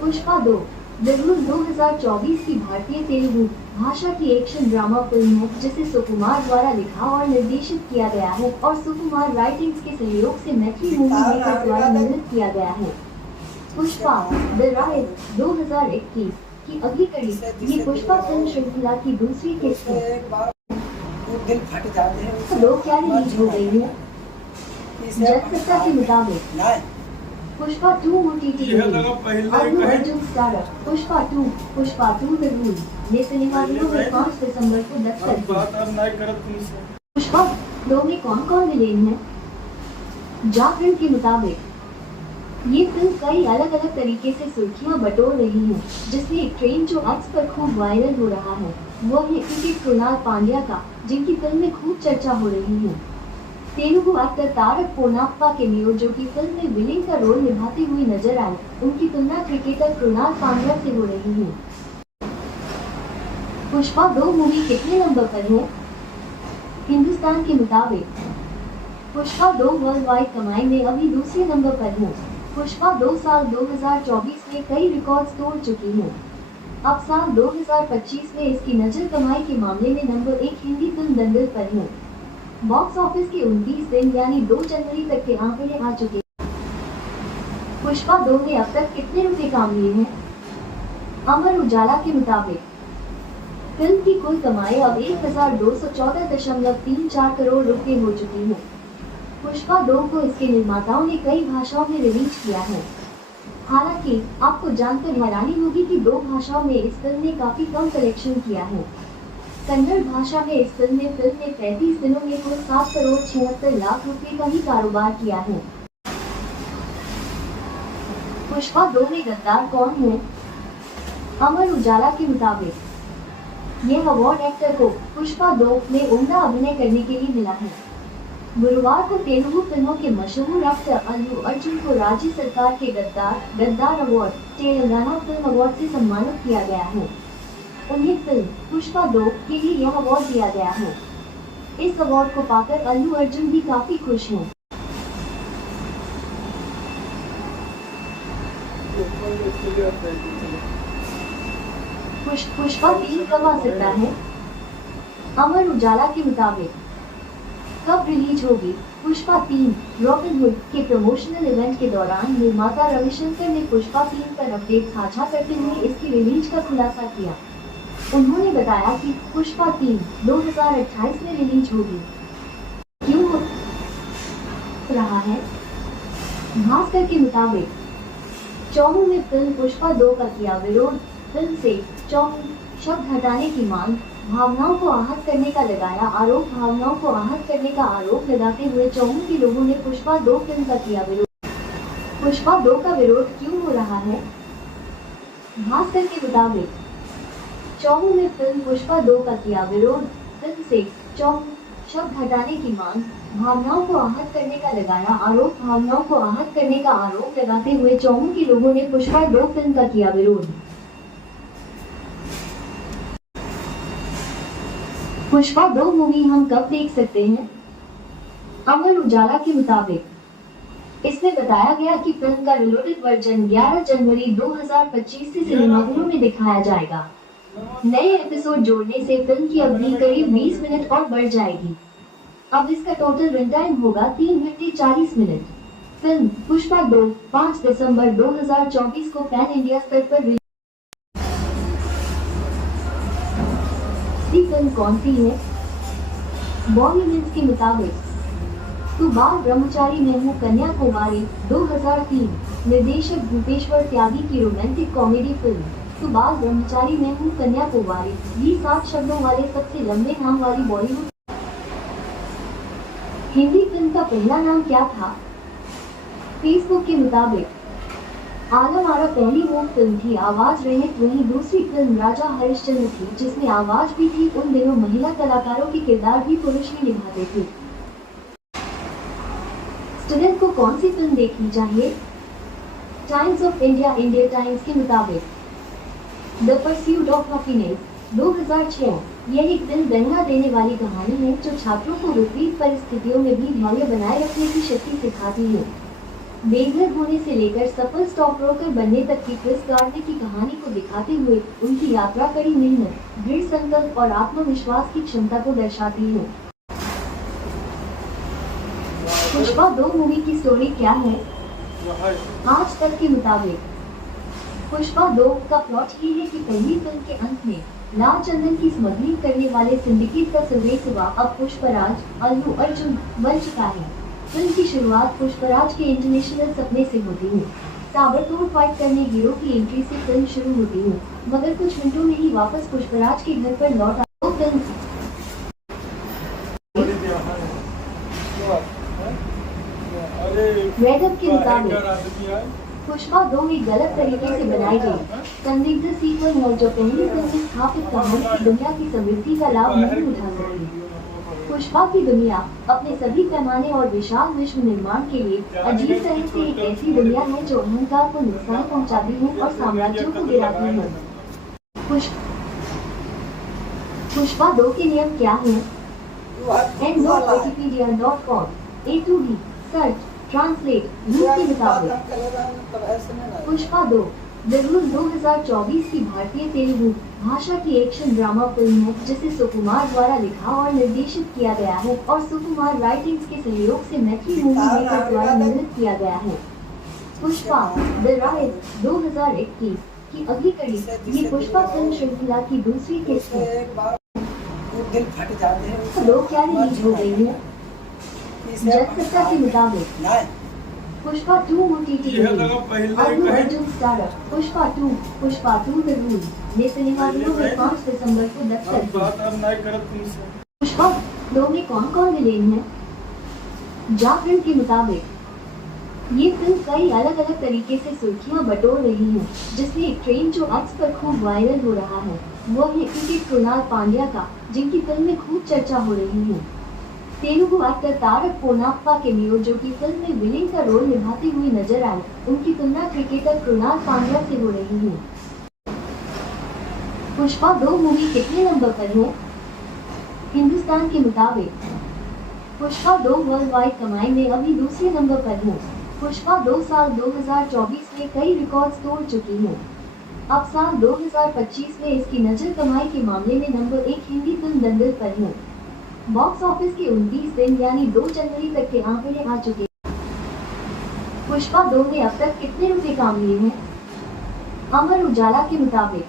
पुष्पा 2 जरूर 2024 की भारतीय तेलुगु भाषा की एक्शन ड्रामा फिल्म है जिसे सुकुमार द्वारा लिखा और निर्देशित किया गया है और सुकुमार राइटिंग्स के सहयोग से मैथिली मूवी मेकर द्वारा निर्मित किया गया है। पुष्पा द राइज 2021 की अगली कड़ी ये पुष्पा फिल्म श्रृंखला की दूसरी किस्त है। लोग क्या रिलीज हो गई है? जनसत्ता के मुताबिक Pushpa 2 OTT Allu Arjun starrer Pushpa 2 the rule ने सिनेमाघरों में 5 दिसंबर को दस्तक दी। पुष्पा 2 में कौन कौन विलेन है? जागरण के मुताबिक ये फिल्म कई अलग अलग तरीके से सुर्खियां बटोर रही है, जिसमें एक ट्रेन जो एक्स पर खूब वायरल हो रहा है वो है क्रिकेट कृणाल पांड्या का, जिनकी फिल्म में खूब चर्चा हो रही है। तेलुगु एक्टर तारक पोन्नाप्पा के लियो जो की फिल्म में विलेन का रोल निभाते हुए नजर आए, उनकी तुलना क्रिकेटर कृणाल पांड्या से हो रही है। पुष्पा 2 मूवी कितने नंबर पर है? हिंदुस्तान के मुताबिक पुष्पा 2 वर्ल्ड वाइड कमाई में अभी दूसरे नंबर पर है। पुष्पा 2 साल 2024 में कई रिकॉर्ड्स तोड़ चुकी है। अब साल 2025 में इसकी नजर कमाई के मामले में नंबर 1 हिंदी फिल्म दंगल पर है। बॉक्स ऑफिस के 29 दिन यानी 2 जनवरी तक के आंकड़े आ चुके। पुष्पा 2 ने अब तक कितने रुपए काम लिए हैं? अमर उजाला के मुताबिक फिल्म की कुल कमाई अब 1214.34 करोड़ रुपए हो चुकी है। पुष्पा 2 को इसके निर्माताओं ने कई भाषाओं में रिलीज किया है। हालांकि आपको जानकर हैरानी होगी कि 2 भाषाओं में इस फिल्म ने काफी कम कलेक्शन किया है। कन्नड़ भाषा में इस फिल्म ने 35 दिनों में कुल 7 करोड़ 76 लाख रुपए का ही कारोबार किया है। पुष्पा 2 में गद्दार कौन है? अमर उजाला के मुताबिक यह अवार्ड एक्टर को पुष्पा 2 में उम्दा अभिनय करने के लिए मिला है। गुरुवार को तेलुगु फिल्मों के मशहूर एक्टर अल्लू अर्जुन को राज्य सरकार के गद्दार अवार्ड तेलंगाना फिल्म अवार्ड से सम्मानित किया गया है। उन्हें फिल्म पुष्पा 2 के लिए यह अवार्ड दिया गया है। इस अवार्ड को पाकर अल्लू अर्जुन भी काफी खुश हैं। पुष्पा 3 कब आ सकता है? अमर उजाला के मुताबिक कब रिलीज होगी पुष्पा 3? रॉबिन हुड के प्रमोशनल इवेंट के दौरान निर्माता रविशंकर ने पुष्पा 3 पर अपडेट साझा करते हुए इसकी रिलीज का खुलासा किया। उन्होंने बताया कि पुष्पा 3 2028 में रिलीज होगी। क्यों हो रहा है? भास्कर के मुताबिक चौमू में फिल्म पुष्पा 2 का किया विरोध। फिल्म से चौमू शब्द हटाने की मांग, भावनाओं को आहत करने का लगाया आरोप। भावनाओं को आहत करने का आरोप लगाते हुए चौमू के लोगों ने पुष्पा 2 फिल्म का किया विरोध। पुष्पा 2 का विरोध क्यों हो रहा है? भास्कर के मुताबिक चौमू में फिल्म पुष्पा 2 का किया विरोध। फिल्म से चौमू शब्द हटाने की मांग, भावनाओं को आहत करने का लगाया आरोप। भावनाओं को आहत करने का आरोप लगाते हुए चौमू के लोगों ने पुष्पा 2 फिल्म का किया विरोध। पुष्पा 2 मूवी हम कब देख सकते हैं? अमर उजाला के मुताबिक इसमें बताया गया कि फिल्म का रिलोडेड वर्जन 11 जनवरी 2025 से सिनेमाघरों में दिखाया जाएगा। नए एपिसोड जोड़ने से फिल्म की अवधि करीब 20 मिनट और बढ़ जाएगी। अब इसका टोटल रन टाइम होगा 3 घंटे 40 मिनट। फिल्म पुष्पा 2 5 दिसंबर 2024 को पैन इंडिया स्तर पर फिल्म कौन सी है? बॉलीवुड के मुताबिक तू बाल ब्रह्मचारी में हूँ कन्याकुमारी 2003 निर्देशक भूपेश्वर त्यागी की रोमांटिक कॉमेडी फिल्म तू बाल ब्रह्मचारी में हूँ कन्याकुमारी ये 7 शब्दों वाले सबसे लंबे नाम वाली बॉलीवुड हिंदी फिल्म का पहला नाम क्या था? फेसबुक के मुताबिक आलम आरा पहली वो फिल्म थी आवाज रहित, वहीं दूसरी फिल्म राजा हरिश्चंद्र थी जिसमें आवाज भी थी। उन दिनों महिला कलाकारों के किरदार भी पुरुष ही निभाते थे। स्टूडेंट को कौन सी फिल्म देखनी चाहिए? Times of India India times के मुताबिक द परस्यूट ऑफ हैप्पीनेस 2006 यह एक दिल दंगा देने वाली कहानी है जो छात्रों को विपरीत परिस्थितियों में भी धैर्य बनाए रखने की शक्ति सिखाती है। बेघर होने से लेकर सफल स्टॉक ब्रोकर बनने तक की क्रिस गार्डनर की कहानी को दिखाते हुए उनकी यात्रा कड़ी मेहनत, दृढ़ संकल्प और आत्मविश्वास की क्षमता को दर्शाती है। पुष्पा 2 मूवी की स्टोरी क्या है? आज तक के मुताबिक पुष्पा 2 का प्लॉट ये है कि पहली फिल्म के अंत में लाल चंदन की स्मगलिंग करने वाले सिंडिकेट का सिलसिला अब पुष्पराज अल्लू अर्जुन बन चुका है। फिल्म की शुरुआत पुष्पराज के इंटरनेशनल सपने से होती है। ताबड़तोड़ फाइट करने हीरो की एंट्री से फिल्म शुरू होती है, मगर कुछ मिनटों में ही वापस पुष्पराज के घर पर लौट आती फिल्म। वेदव के मुताबिक पुष्पा 2 एक गलत तरीके से बनाई गई संदिग्ध सीक्वल है जो पहली फिल्म में स्थापित कहानी की दुनिया की समृद्धि का लाभ नहीं उठा सकी। पुष्पा की दुनिया अपने सभी पैमाने और विशाल विश्व निर्माण के लिए अजीब तरह से एक ऐसी दुनिया है जो अहंकार को नुकसान पहुंचाती है और साम्राज्यों को गिराती है। पुष्पा 2 के नियम क्या हैं? Wikipedia.com A to B search translate rule के मुताबिक पुष्पा 2 द रूल 2024 की भारतीय तेलुगु भाषा की एक्शन ड्रामा फिल्म है जिसे सुकुमार द्वारा लिखा और निर्देशित किया गया है और सुकुमार राइटिंग्स के सहयोग से मैथिली मूवी मेकर द्वारा निर्मित किया गया है। पुष्पा द राइज 2021 की अगली कड़ी। ये पुष्पा फिल्म श्रृंखला की दूसरी किस्त है। एक बार वो दिल फट जाते हैं उससे। दो क्या रिलीज हो गई है? तीसरा जगदत्ता के मुताबिक नहीं Pushpa 2 OTT Allu Arjun starrer Pushpa 2 the rule ने सिनेमाघरों में 5 दिसंबर को दस्तक दी। पुष्पा 2 में कौन कौन विलेन है? जागरण के मुताबिक ये फिल्म कई अलग अलग तरीके से सुर्खियां बटोर रही है, जिसमें एक ट्रेंड जो एक्स पर खूब वायरल हो रहा है वो है क्रिकेट कृणाल पांड्या का, जिनकी फिल्म में खूब चर्चा हो रही है। तेलुगु एक्टर तारक पोनाप्पा के मियो जो की फिल्म में विलेन का रोल निभाते हुए नजर आए, उनकी तुलना क्रिकेटर कृणाल पांड्या से हो रही है। पुष्पा 2 मूवी कितने नंबर पर है? हिंदुस्तान के मुताबिक पुष्पा 2 वर्ल्ड वाइड कमाई में अभी दूसरे नंबर पर है। पुष्पा 2 साल 2024 में कई रिकॉर्ड्स तोड़ चुकी है। अब साल 2025 में इसकी नजर कमाई के मामले में नंबर 1 हिंदी फिल्म दंगल पर है। बॉक्स ऑफिस के 29 दिन यानी 2 जनवरी तक के आंकड़े आ चुके हैं। पुष्पा 2 ने अब तक कितने रुपए काम लिए हैं? अमर उजाला के मुताबिक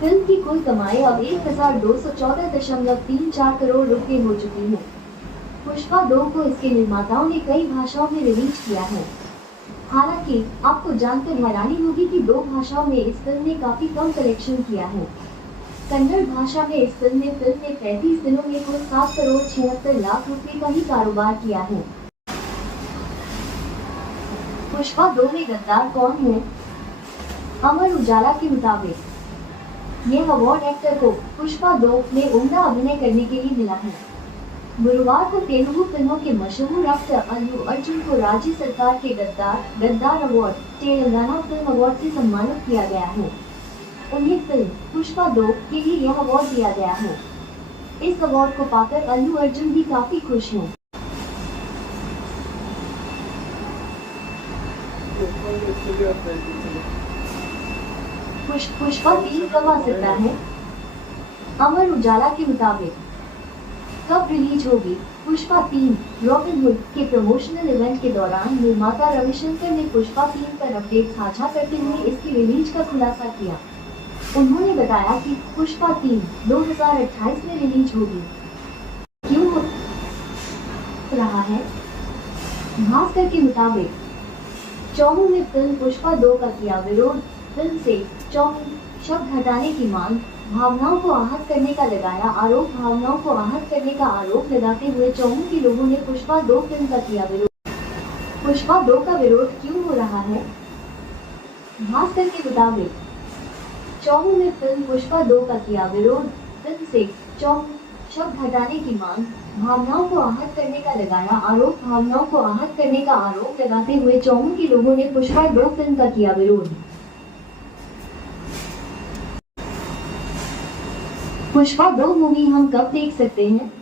फिल्म की कुल कमाई अब 1214.34 करोड़ रुपए हो चुकी है। पुष्पा 2 को इसके निर्माताओं ने कई भाषाओं में रिलीज किया है। हालांकि आपको जानकर हैरानी होगी कि 2 भाषाओं में इस फिल्म ने काफी कम कलेक्शन किया है। कन्नड़ भाषा में इस फिल्म ने 35 दिनों में कुल 7 करोड़ 76 लाख रुपए का ही कारोबार किया है। पुष्पा 2 में गद्दार कौन है? अमर उजाला के मुताबिक यह अवार्ड एक्टर को पुष्पा 2 में उम्दा अभिनय करने के लिए मिला है। गुरुवार को तेलुगु फिल्मों के मशहूर एक्टर अल्लू अर्जुन को राज्य सरकार के गद्दार अवार्ड तेलंगाना फिल्म अवार्ड से सम्मानित किया गया है। उन्हें फिल्म पुष्पा 2 के लिए यह अवार्ड दिया गया है। इस अवार्ड को पाकर अल्लू अर्जुन भी काफी खुश हैं। पुष्पा 3 कब आ सकता है? अमर उजाला के मुताबिक कब रिलीज होगी? पुष्पा 3 रॉबिन हुड के प्रमोशनल इवेंट के दौरान निर्माता रविशंकर ने पुष्पा 3 पर अपडेट साझा करते हुए इसकी रिलीज का खुलासा किया। उन्होंने बताया कि पुष्पा 3 2028 में रिलीज होगी। क्यों हो रहा है? भास्कर के मुताबिक चौमू में फिल्म पुष्पा 2 का किया विरोध। फिल्म से चौमू शब्द हटाने की मांग, भावनाओं को आहत करने का लगाया आरोप। भावनाओं को आहत करने का आरोप लगाते हुए चौमू के लोगों ने पुष्पा 2 फिल्म का किया विरोध। पुष्पा 2 का विरोध क्यों हो रहा है? भास्कर के मुताबिक चौमू में फिल्म पुष्पा 2 का किया विरोध। फिल्म से चौमू शब्द हटाने की मांग, भावनाओं को आहत करने का लगाया आरोप। भावनाओं को आहत करने का आरोप लगाते हुए चौमू के लोगों ने पुष्पा 2 फिल्म का किया विरोध। पुष्पा 2 मूवी हम कब देख सकते हैं?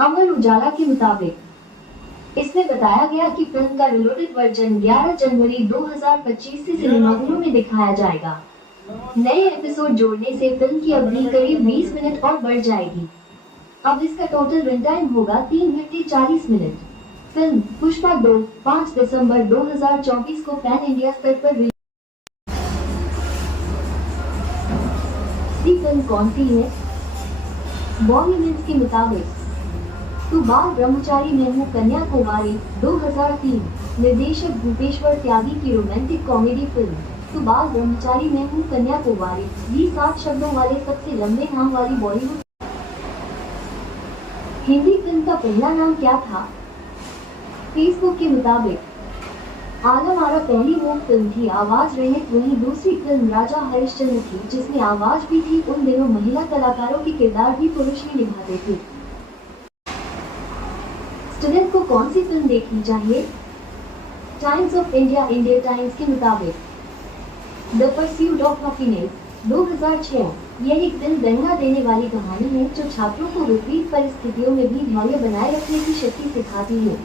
अमर उजाला के मुताबिक इसमें बताया गया कि फिल्म का रिलोडेड वर्जन 11 जनवरी 2025 से सिनेमाघरों में दिखाया जाएगा। नए एपिसोड जोड़ने से फिल्म की अवधि करीब 20 मिनट और बढ़ जाएगी। अब इसका टोटल रन टाइम होगा 3 घंटे 40 मिनट। फिल्म पुष्पा 2 5 दिसंबर 2024 को पैन इंडिया स्तर पर फिल्म कौन सी है? बॉलीवुड के मुताबिक तू बाल ब्रह्मचारी में हूँ कन्याकुमारी 2003 निर्देशक भूपेश्वर त्यागी की रोमांटिक कॉमेडी फिल्म तू बाल ब्रह्मचारी में हूँ कन्याकुमारी भी 7 शब्दों वाले सबसे लंबे नाम वाली बॉलीवुड हिंदी फिल्म का पहला नाम क्या था? फेसबुक के मुताबिक आलम आरा पहली वो फिल्म थी आवाज रहित, वहीं दूसरी फिल्म राजा हरिश्चंद्र थी जिसमें आवाज भी थी। उन दिनों महिला कलाकारों के किरदार भी पुरुष ही निभाते थे। स्टूडेंट को कौन सी फिल्म देखनी चाहिए? टाइम्स ऑफ इंडिया टाइम्स के मुताबिक द परस्यूट ऑफ हैप्पीनेस 2006 यह एक दिल दंगा देने वाली कहानी है जो छात्रों को विपरीत परिस्थितियों में भी धैर्य बनाए रखने की शक्ति सिखाती है।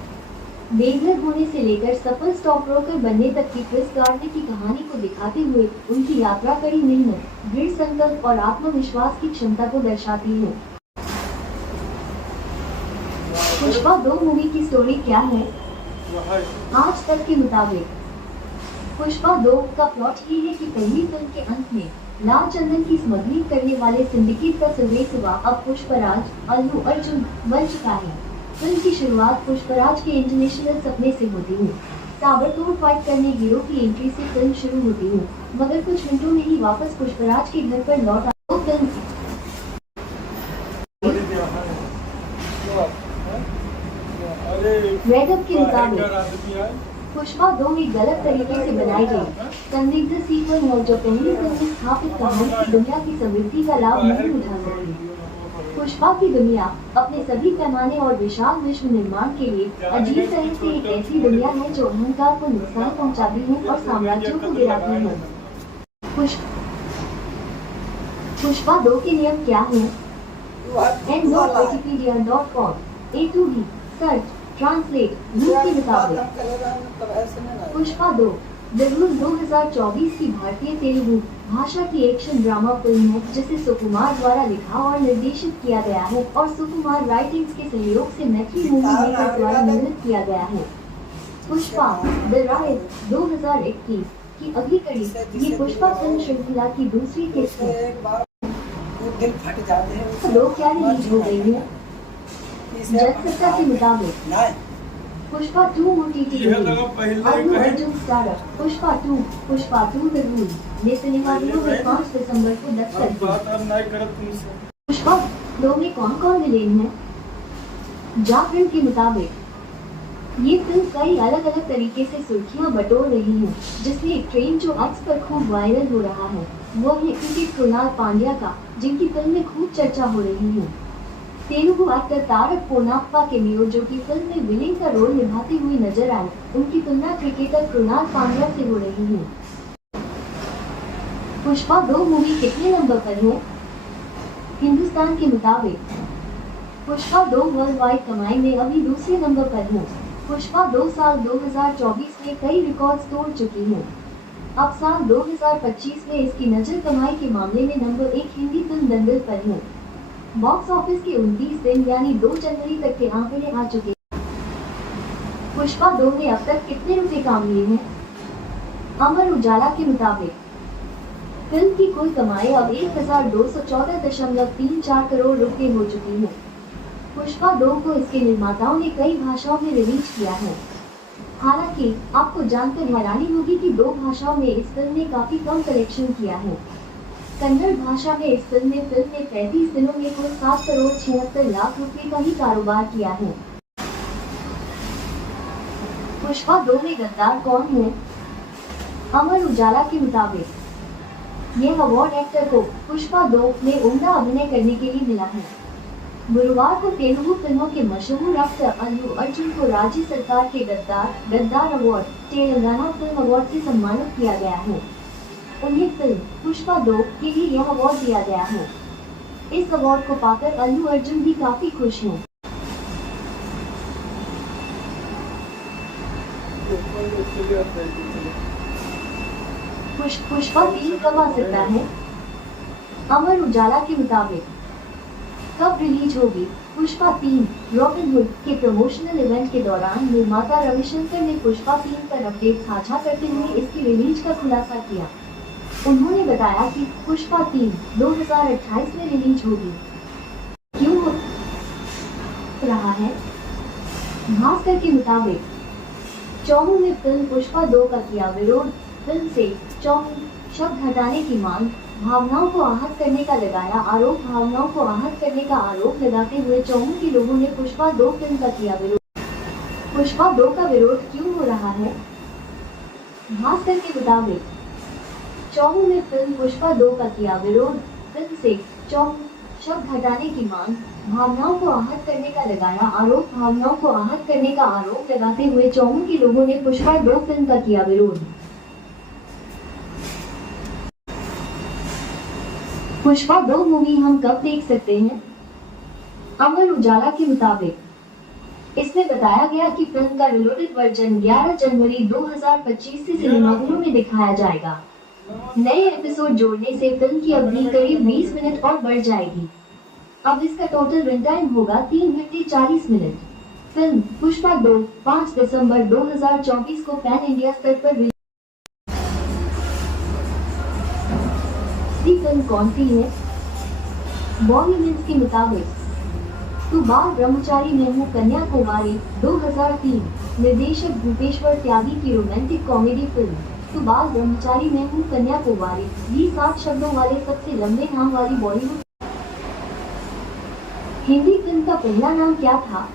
बेघर होने से लेकर सफल स्टॉक ब्रोकर बनने तक की क्रिस गार्डनर की कहानी को दिखाते हुए उनकी यात्रा कड़ी मेहनत, दृढ़ संकल्प और आत्मविश्वास की क्षमता को दर्शाती है। पुष्पा 2 मूवी की स्टोरी क्या है? आज तक के मुताबिक पुष्पा 2 का प्लॉट ये है कि पहली फिल्म के अंत में लाल चंदन की स्मगलिंग करने वाले सिंडिकेट का सिलसिला अब पुष्पराज अल्लू अर्जुन बन चुका है। फिल्म की शुरुआत पुष्पराज के इंटरनेशनल सपने से होती है। ताबड़तोड़ फाइट करने हीरो की एंट्री से फिल्म शुरू होती है, मगर कुछ मिनटों में ही वापस पुष्पराज के घर पर लौट आए। फिल्म रेडअप के मुताबिक पुष्पा 2 एक गलत तरीके से बनाई गई संदिग्ध सीक्वल है जो पहली फिल्म में स्थापित कहानी की दुनिया की समृद्धि का लाभ नहीं उठा सकती। पुष्पा की दुनिया अपने सभी पैमाने और विशाल विश्व निर्माण के लिए अजीब तरह से एक ऐसी दुनिया है जो अहंकार को नुकसान पहुंचाती है और साम्राज्यों को गिराती है। पुष्पा 2 के नियम क्या है? Wikipedia.com A2B search translate rule के मुताबिक पुष्पा 2 द रूल 2024 की भारतीय तेलुगु भाषा की एक्शन ड्रामा फिल्म है जिसे सुकुमार द्वारा लिखा और निर्देशित किया गया है और सुकुमार राइटिंग्स के सहयोग से मैथ्यू मूवी मेकर द्वारा निर्मित किया गया है। पुष्पा द राइज 2021 की अगली कड़ी ये पुष्पा फिल्म श्रृंखला की दूसरी किस्त है। दिल फट जाते हैं। लोग क्या रिलीज हो गई है? जनसत्ता के मुताबिक Pushpa 2 OTT Allu Arjun starrer Pushpa 2 the rule ने सिनेमाघरों में 5 दिसंबर को दस्तक दी। पुष्पा 2 में कौन कौन विलेन है? जागरण के मुताबिक ये फिल्म कई अलग अलग तरीके से सुर्खियां बटोर रही है, जिसमें एक ट्रेन जो एक्स पर खूब वायरल हो रहा है वो है क्रिकेट कृणाल पांड्या का, जिनकी फिल्म में खूब चर्चा हो रही है। तेलुगु एक्टर तारक पोनाप्पा के मियो जो की फिल्म में विलेन का रोल निभाते हुए नजर आए, उनकी तुलना क्रिकेटर कृणाल पांड्या से हो रही है। पुष्पा 2 मूवी कितने नंबर पर है? हिंदुस्तान के मुताबिक पुष्पा 2 वर्ल्ड वाइड कमाई में अभी दूसरे नंबर पर है। पुष्पा 2 साल 2024 में कई रिकॉर्ड्स तोड़ चुकी है। अब साल 2025 में इसकी नजर कमाई के मामले में नंबर 1 हिंदी फिल्म दंगल पर है। बॉक्स ऑफिस के 29 दिन यानी 2 जनवरी तक के आंकड़े आ चुके। पुष्पा 2 ने अब तक कितने रुपए काम लिए हैं? अमर उजाला के मुताबिक फिल्म की कुल कमाई अब 1214.34 करोड़ रुपए हो चुकी है। पुष्पा 2 को इसके निर्माताओं ने कई भाषाओं में रिलीज किया है। हालांकि आपको जानकर हैरानी होगी कि 2 भाषाओं में इस फिल्म ने काफी कम कलेक्शन किया है। कन्नड़ भाषा में इस फिल्म ने 35 दिनों में कुल 7 करोड़ 76 लाख रुपए का ही कारोबार किया है। पुष्पा 2 में गद्दार कौन है? अमर उजाला के मुताबिक यह अवार्ड एक्टर को पुष्पा 2 में उम्दा अभिनय करने के लिए मिला है। गुरुवार को तेलुगु फिल्मों के मशहूर एक्टर अल्लू अर्जुन को राज्य सरकार के गद्दार अवार्ड तेलंगाना फिल्म अवार्ड से सम्मानित किया गया है। उन्हें फिल्म पुष्पा 2 के लिए यह अवार्ड दिया गया है। इस अवार्ड को पाकर अल्लू अर्जुन भी काफी खुश हैं। पुष्पा 3 कब आ सकता है? अमर उजाला के मुताबिक कब रिलीज होगी पुष्पा 3? रॉबिन हुड के प्रमोशनल इवेंट के दौरान निर्माता रविशंकर ने पुष्पा 3 पर अपडेट साझा करते हुए इसकी रिलीज का खुलासा किया। उन्होंने बताया कि पुष्पा 3 2028 में रिलीज होगी। क्यों हो रहा है? भास्कर के मुताबिक चौमू में फिल्म पुष्पा 2 का किया विरोध। फिल्म से चौमू शब्द हटाने की मांग, भावनाओं को आहत करने का लगाया आरोप। भावनाओं को आहत करने का आरोप लगाते हुए चौमू के लोगों ने पुष्पा 2 फिल्म का किया विरोध। पुष्पा 2 का विरोध क्यों हो रहा है? भास्कर के मुताबिक चौमू में फिल्म पुष्पा 2 का किया विरोध। फिल्म से चौमू शब्द हटाने की मांग, भावनाओं को आहत करने का लगाया आरोप। भावनाओं को आहत करने का आरोप लगाते हुए चौमू के लोगों ने पुष्पा 2 फिल्म का किया विरोध। पुष्पा 2 मूवी हम कब देख सकते हैं? अमर उजाला के मुताबिक इसमें बताया गया कि फिल्म का रिलोडेड वर्जन 11 जनवरी 2025 से सिनेमाघरों में दिखाया जाएगा। नए एपिसोड जोड़ने से फिल्म की अवधि करीब 20 मिनट और बढ़ जाएगी। अब इसका टोटल रन टाइम होगा 3 घंटे 40 मिनट। फिल्म पुष्पा 2 5 दिसंबर 2024 को पैन इंडिया स्तर पर फिल्म कौन सी है? बॉलीवुड के मुताबिक तू बाल ब्रह्मचारी में हूँ कन्याकुमारी 2003 निर्देशक भूपेश्वर त्यागी की रोमांटिक कॉमेडी फिल्म तू बाल ब्रह्मचारी में हूँ कन्याकुमारी ये 7 शब्दों वाले सबसे लंबे नाम वाली बॉलीवुड हिंदी फिल्म का पहला नाम क्या था?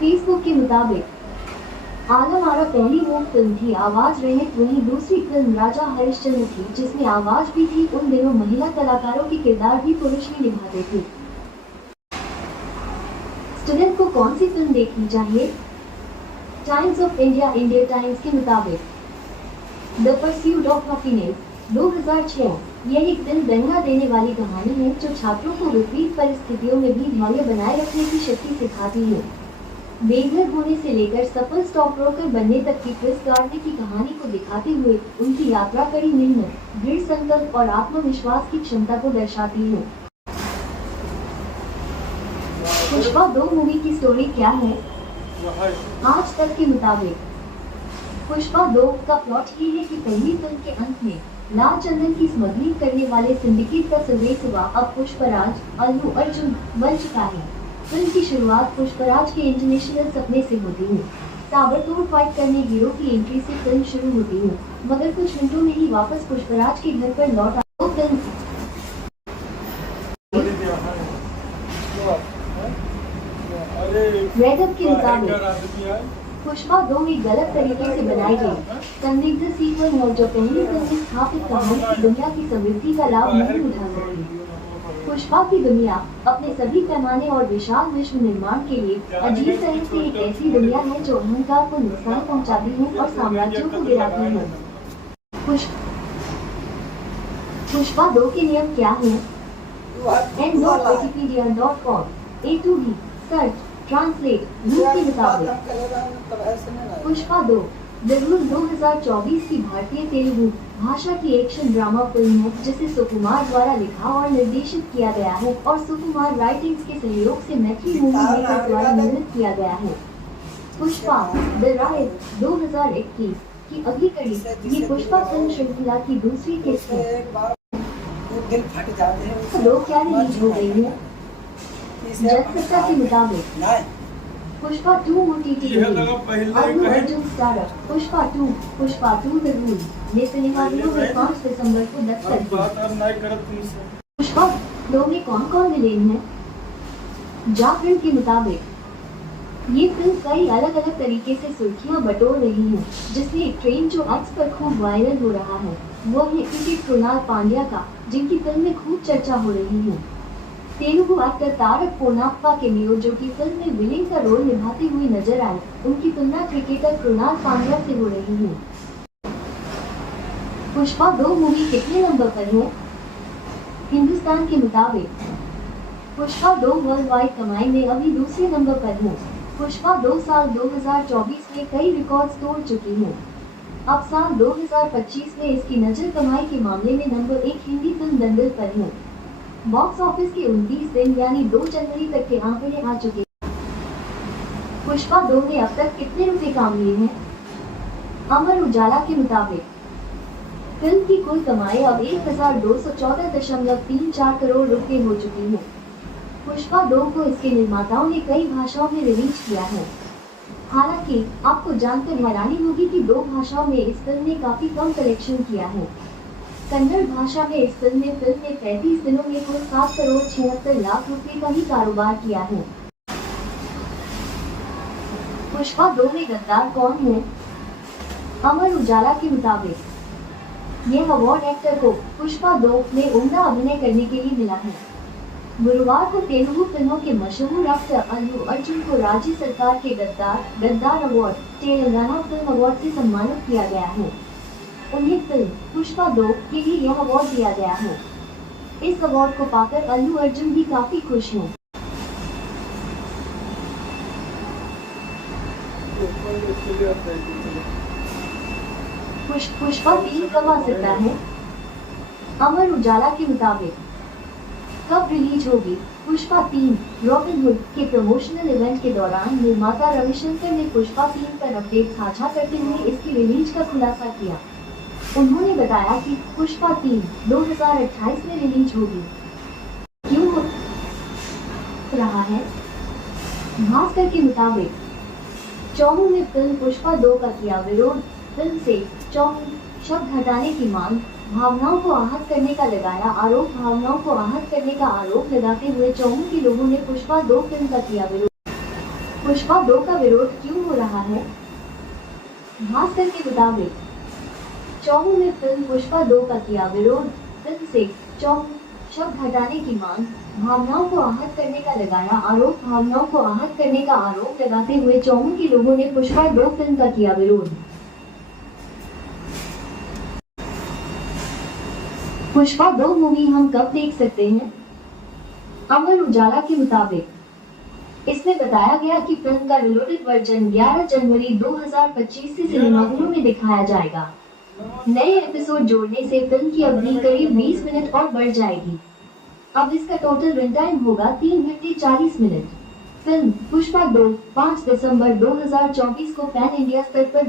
फेसबुक के मुताबिक आलम आरा पहली वो फिल्म थी आवाज रहित, वहीं दूसरी फिल्म राजा हरिश्चंद्र थी जिसमें आवाज भी थी। उन दिनों महिला कलाकारों के किरदार भी पुरुष ही निभाते थे। स्टूडेंट को कौन सी फिल्म देखनी चाहिए? Times of India India times के मुताबिक द परस्यूट ऑफ हैप्पीनेस 2006 यह एक दिल दंगा देने वाली कहानी है जो छात्रों को विपरीत परिस्थितियों में भी धैर्य बनाए रखने की शक्ति सिखाती है। बेघर होने से लेकर सफल स्टॉक ब्रोकर बनने तक की क्रिस गार्डनर की कहानी को दिखाते हुए उनकी यात्रा कड़ी मेहनत, दृढ़ संकल्प और आत्मविश्वास की क्षमता को दर्शाती है। पुष्पा 2 मूवी की स्टोरी क्या है? आज तक के मुताबिक पुष्पा 2 का प्लॉट ये है कि पहली फिल्म के अंत में लाल चंदन की स्मगलिंग करने वाले सिंडिकेट का सर्वेसवा अब पुष्पराज अल्लू अर्जुन बन चुका है। फिल्म की शुरुआत पुष्पराज के इंटरनेशनल सपने से होती है। ताबड़तोड़ फाइट करने हीरो की एंट्री से फिल्म शुरू होती है, मगर कुछ मिनटों में ही वापस पुष्पराज के घर पर लौट आती फिल्म। रेडअप के मुताबिक पुष्पा 2 एक गलत तरीके से बनाई गई संदिग्ध सीक्वल है जो पहली फिल्म में स्थापित कहानी की दुनिया की समृद्धि का लाभ नहीं उठा सकी। पुष्पा की दुनिया अपने सभी पैमाने और विशाल विश्व निर्माण के लिए अजीब तरह से एक ऐसी दुनिया है जो अहंकार को नुकसान पहुंचाती है और साम्राज्यों को गिराती है। पुष्पा 2 के नियम क्या हैं? n.wikipedia.com A to B search translate rule के मुताबिक पुष्पा 2 द रूल 2024 की भारतीय तेलुगु भाषा की एक्शन ड्रामा फिल्म है जिसे सुकुमार द्वारा लिखा और निर्देशित किया गया है और सुकुमार राइटिंग्स के सहयोग से मैथिली मूवी मेकर द्वारा निर्मित किया गया है। पुष्पा द राइज 2021 की अगली कड़ी ये पुष्पा फिल्म श्रृंखला की दूसरी किस्त है। लोग क्या रिलीज हो गई है? जगसत्ता के मुताबिक Pushpa 2 OTT Allu Arjun starrer Pushpa 2 the rule ने सिनेमाघरों में 5 दिसंबर को दस्तक दी। पुष्पा 2 में कौन कौन विलेन है? जागरण के मुताबिक ये फिल्म कई अलग अलग तरीके से सुर्खियां बटोर रही है, जिसमें एक ट्रेन जो एक्स पर खूब वायरल हो रहा है वो है क्रिकेट कृणाल पांड्या का, जिनकी फिल्म में खूब चर्चा हो रही है। तेलुगु एक्टर तारक पोनाप्पा के मियो जो की फिल्म में विलेन का रोल निभाते हुए नजर आए, उनकी तुलना क्रिकेटर कृणाल पांड्या से हो रही है। पुष्पा 2 मूवी कितने नंबर पर है? हिंदुस्तान के मुताबिक पुष्पा 2 वर्ल्ड वाइड कमाई में अभी दूसरे नंबर पर है। पुष्पा 2 साल 2024 में कई रिकॉर्ड तोड़ चुकी है। अब साल 2025 में इसकी नजर कमाई के मामले में नंबर 1 हिंदी फिल्म दंगल पर है। बॉक्स ऑफिस के 29 दिन यानी 2 जनवरी तक के आंकड़े आ चुके हैं। पुष्पा 2 ने अब तक कितने रुपए काम लिए हैं? अमर उजाला के मुताबिक फिल्म की कुल कमाई अब 1214.34 करोड़ रुपए हो चुकी है। पुष्पा 2 को इसके निर्माताओं ने कई भाषाओं में रिलीज किया है। हालांकि आपको जानकर हैरानी होगी कि 2 भाषाओं में इस फिल्म ने काफी कम कलेक्शन किया है। कन्नड़ भाषा में इस फिल्म ने 35 दिनों में कुल 7 करोड़ 76 लाख रुपए का ही कारोबार किया है। पुष्पा 2 में गद्दार कौन है? अमर उजाला के मुताबिक यह अवार्ड एक्टर को पुष्पा 2 में उम्दा अभिनय करने के लिए मिला है। गुरुवार को तेलुगु फिल्मों के मशहूर एक्टर अल्लू अर्जुन को राज्य सरकार के गद्दार अवार्ड तेलंगाना फिल्म अवार्ड से सम्मानित किया गया है। उन्हें फिल्म पुष्पा 2 के लिए यह अवार्ड दिया गया है। इस अवार्ड को पाकर अल्लू अर्जुन भी काफी खुश हैं। पुष्पा 3 कब आ सकता है? अमर उजाला के मुताबिक कब रिलीज होगी पुष्पा 3? रॉबिन हुड के प्रमोशनल इवेंट के दौरान निर्माता रविशंकर ने पुष्पा 3 पर अपडेट साझा करते हुए इसकी रिलीज का खुलासा किया। उन्होंने बताया कि पुष्पा 3 2028 में रिलीज होगी। क्यों हो रहा है? भास्कर के मुताबिक चौमू ने फिल्म पुष्पा 2 का किया विरोध। फिल्म से चौमू शब्द हटाने की मांग, भावनाओं को आहत करने का लगाया आरोप। भावनाओं को आहत करने का आरोप लगाते हुए चौमू के लोगों ने पुष्पा 2 फिल्म का किया विरोध। पुष्पा 2 का विरोध क्यों हो रहा है? भास्कर के मुताबिक चौमू ने फिल्म पुष्पा 2 का किया विरोध। फिल्म से चौमू शब्द हटाने की मांग, भावनाओं को आहत करने का लगाया आरोप। भावनाओं को आहत करने का आरोप लगाते हुए चौमू के लोगों ने पुष्पा 2 फिल्म का किया विरोध। पुष्पा 2 मूवी हम कब देख सकते हैं? अमर उजाला के मुताबिक इसमें बताया गया कि फिल्म का रिलोडेड वर्जन 11 जनवरी 2025 से सिनेमाघरों में दिखाया जाएगा। नए एपिसोड जोड़ने से फिल्म की अवधि करीब 20 मिनट और बढ़ जाएगी। अब इसका टोटल रन टाइम होगा 3 घंटे 40 मिनट। फिल्म पुष्पा 2 5 दिसंबर 2024 को पैन इंडिया स्तर पर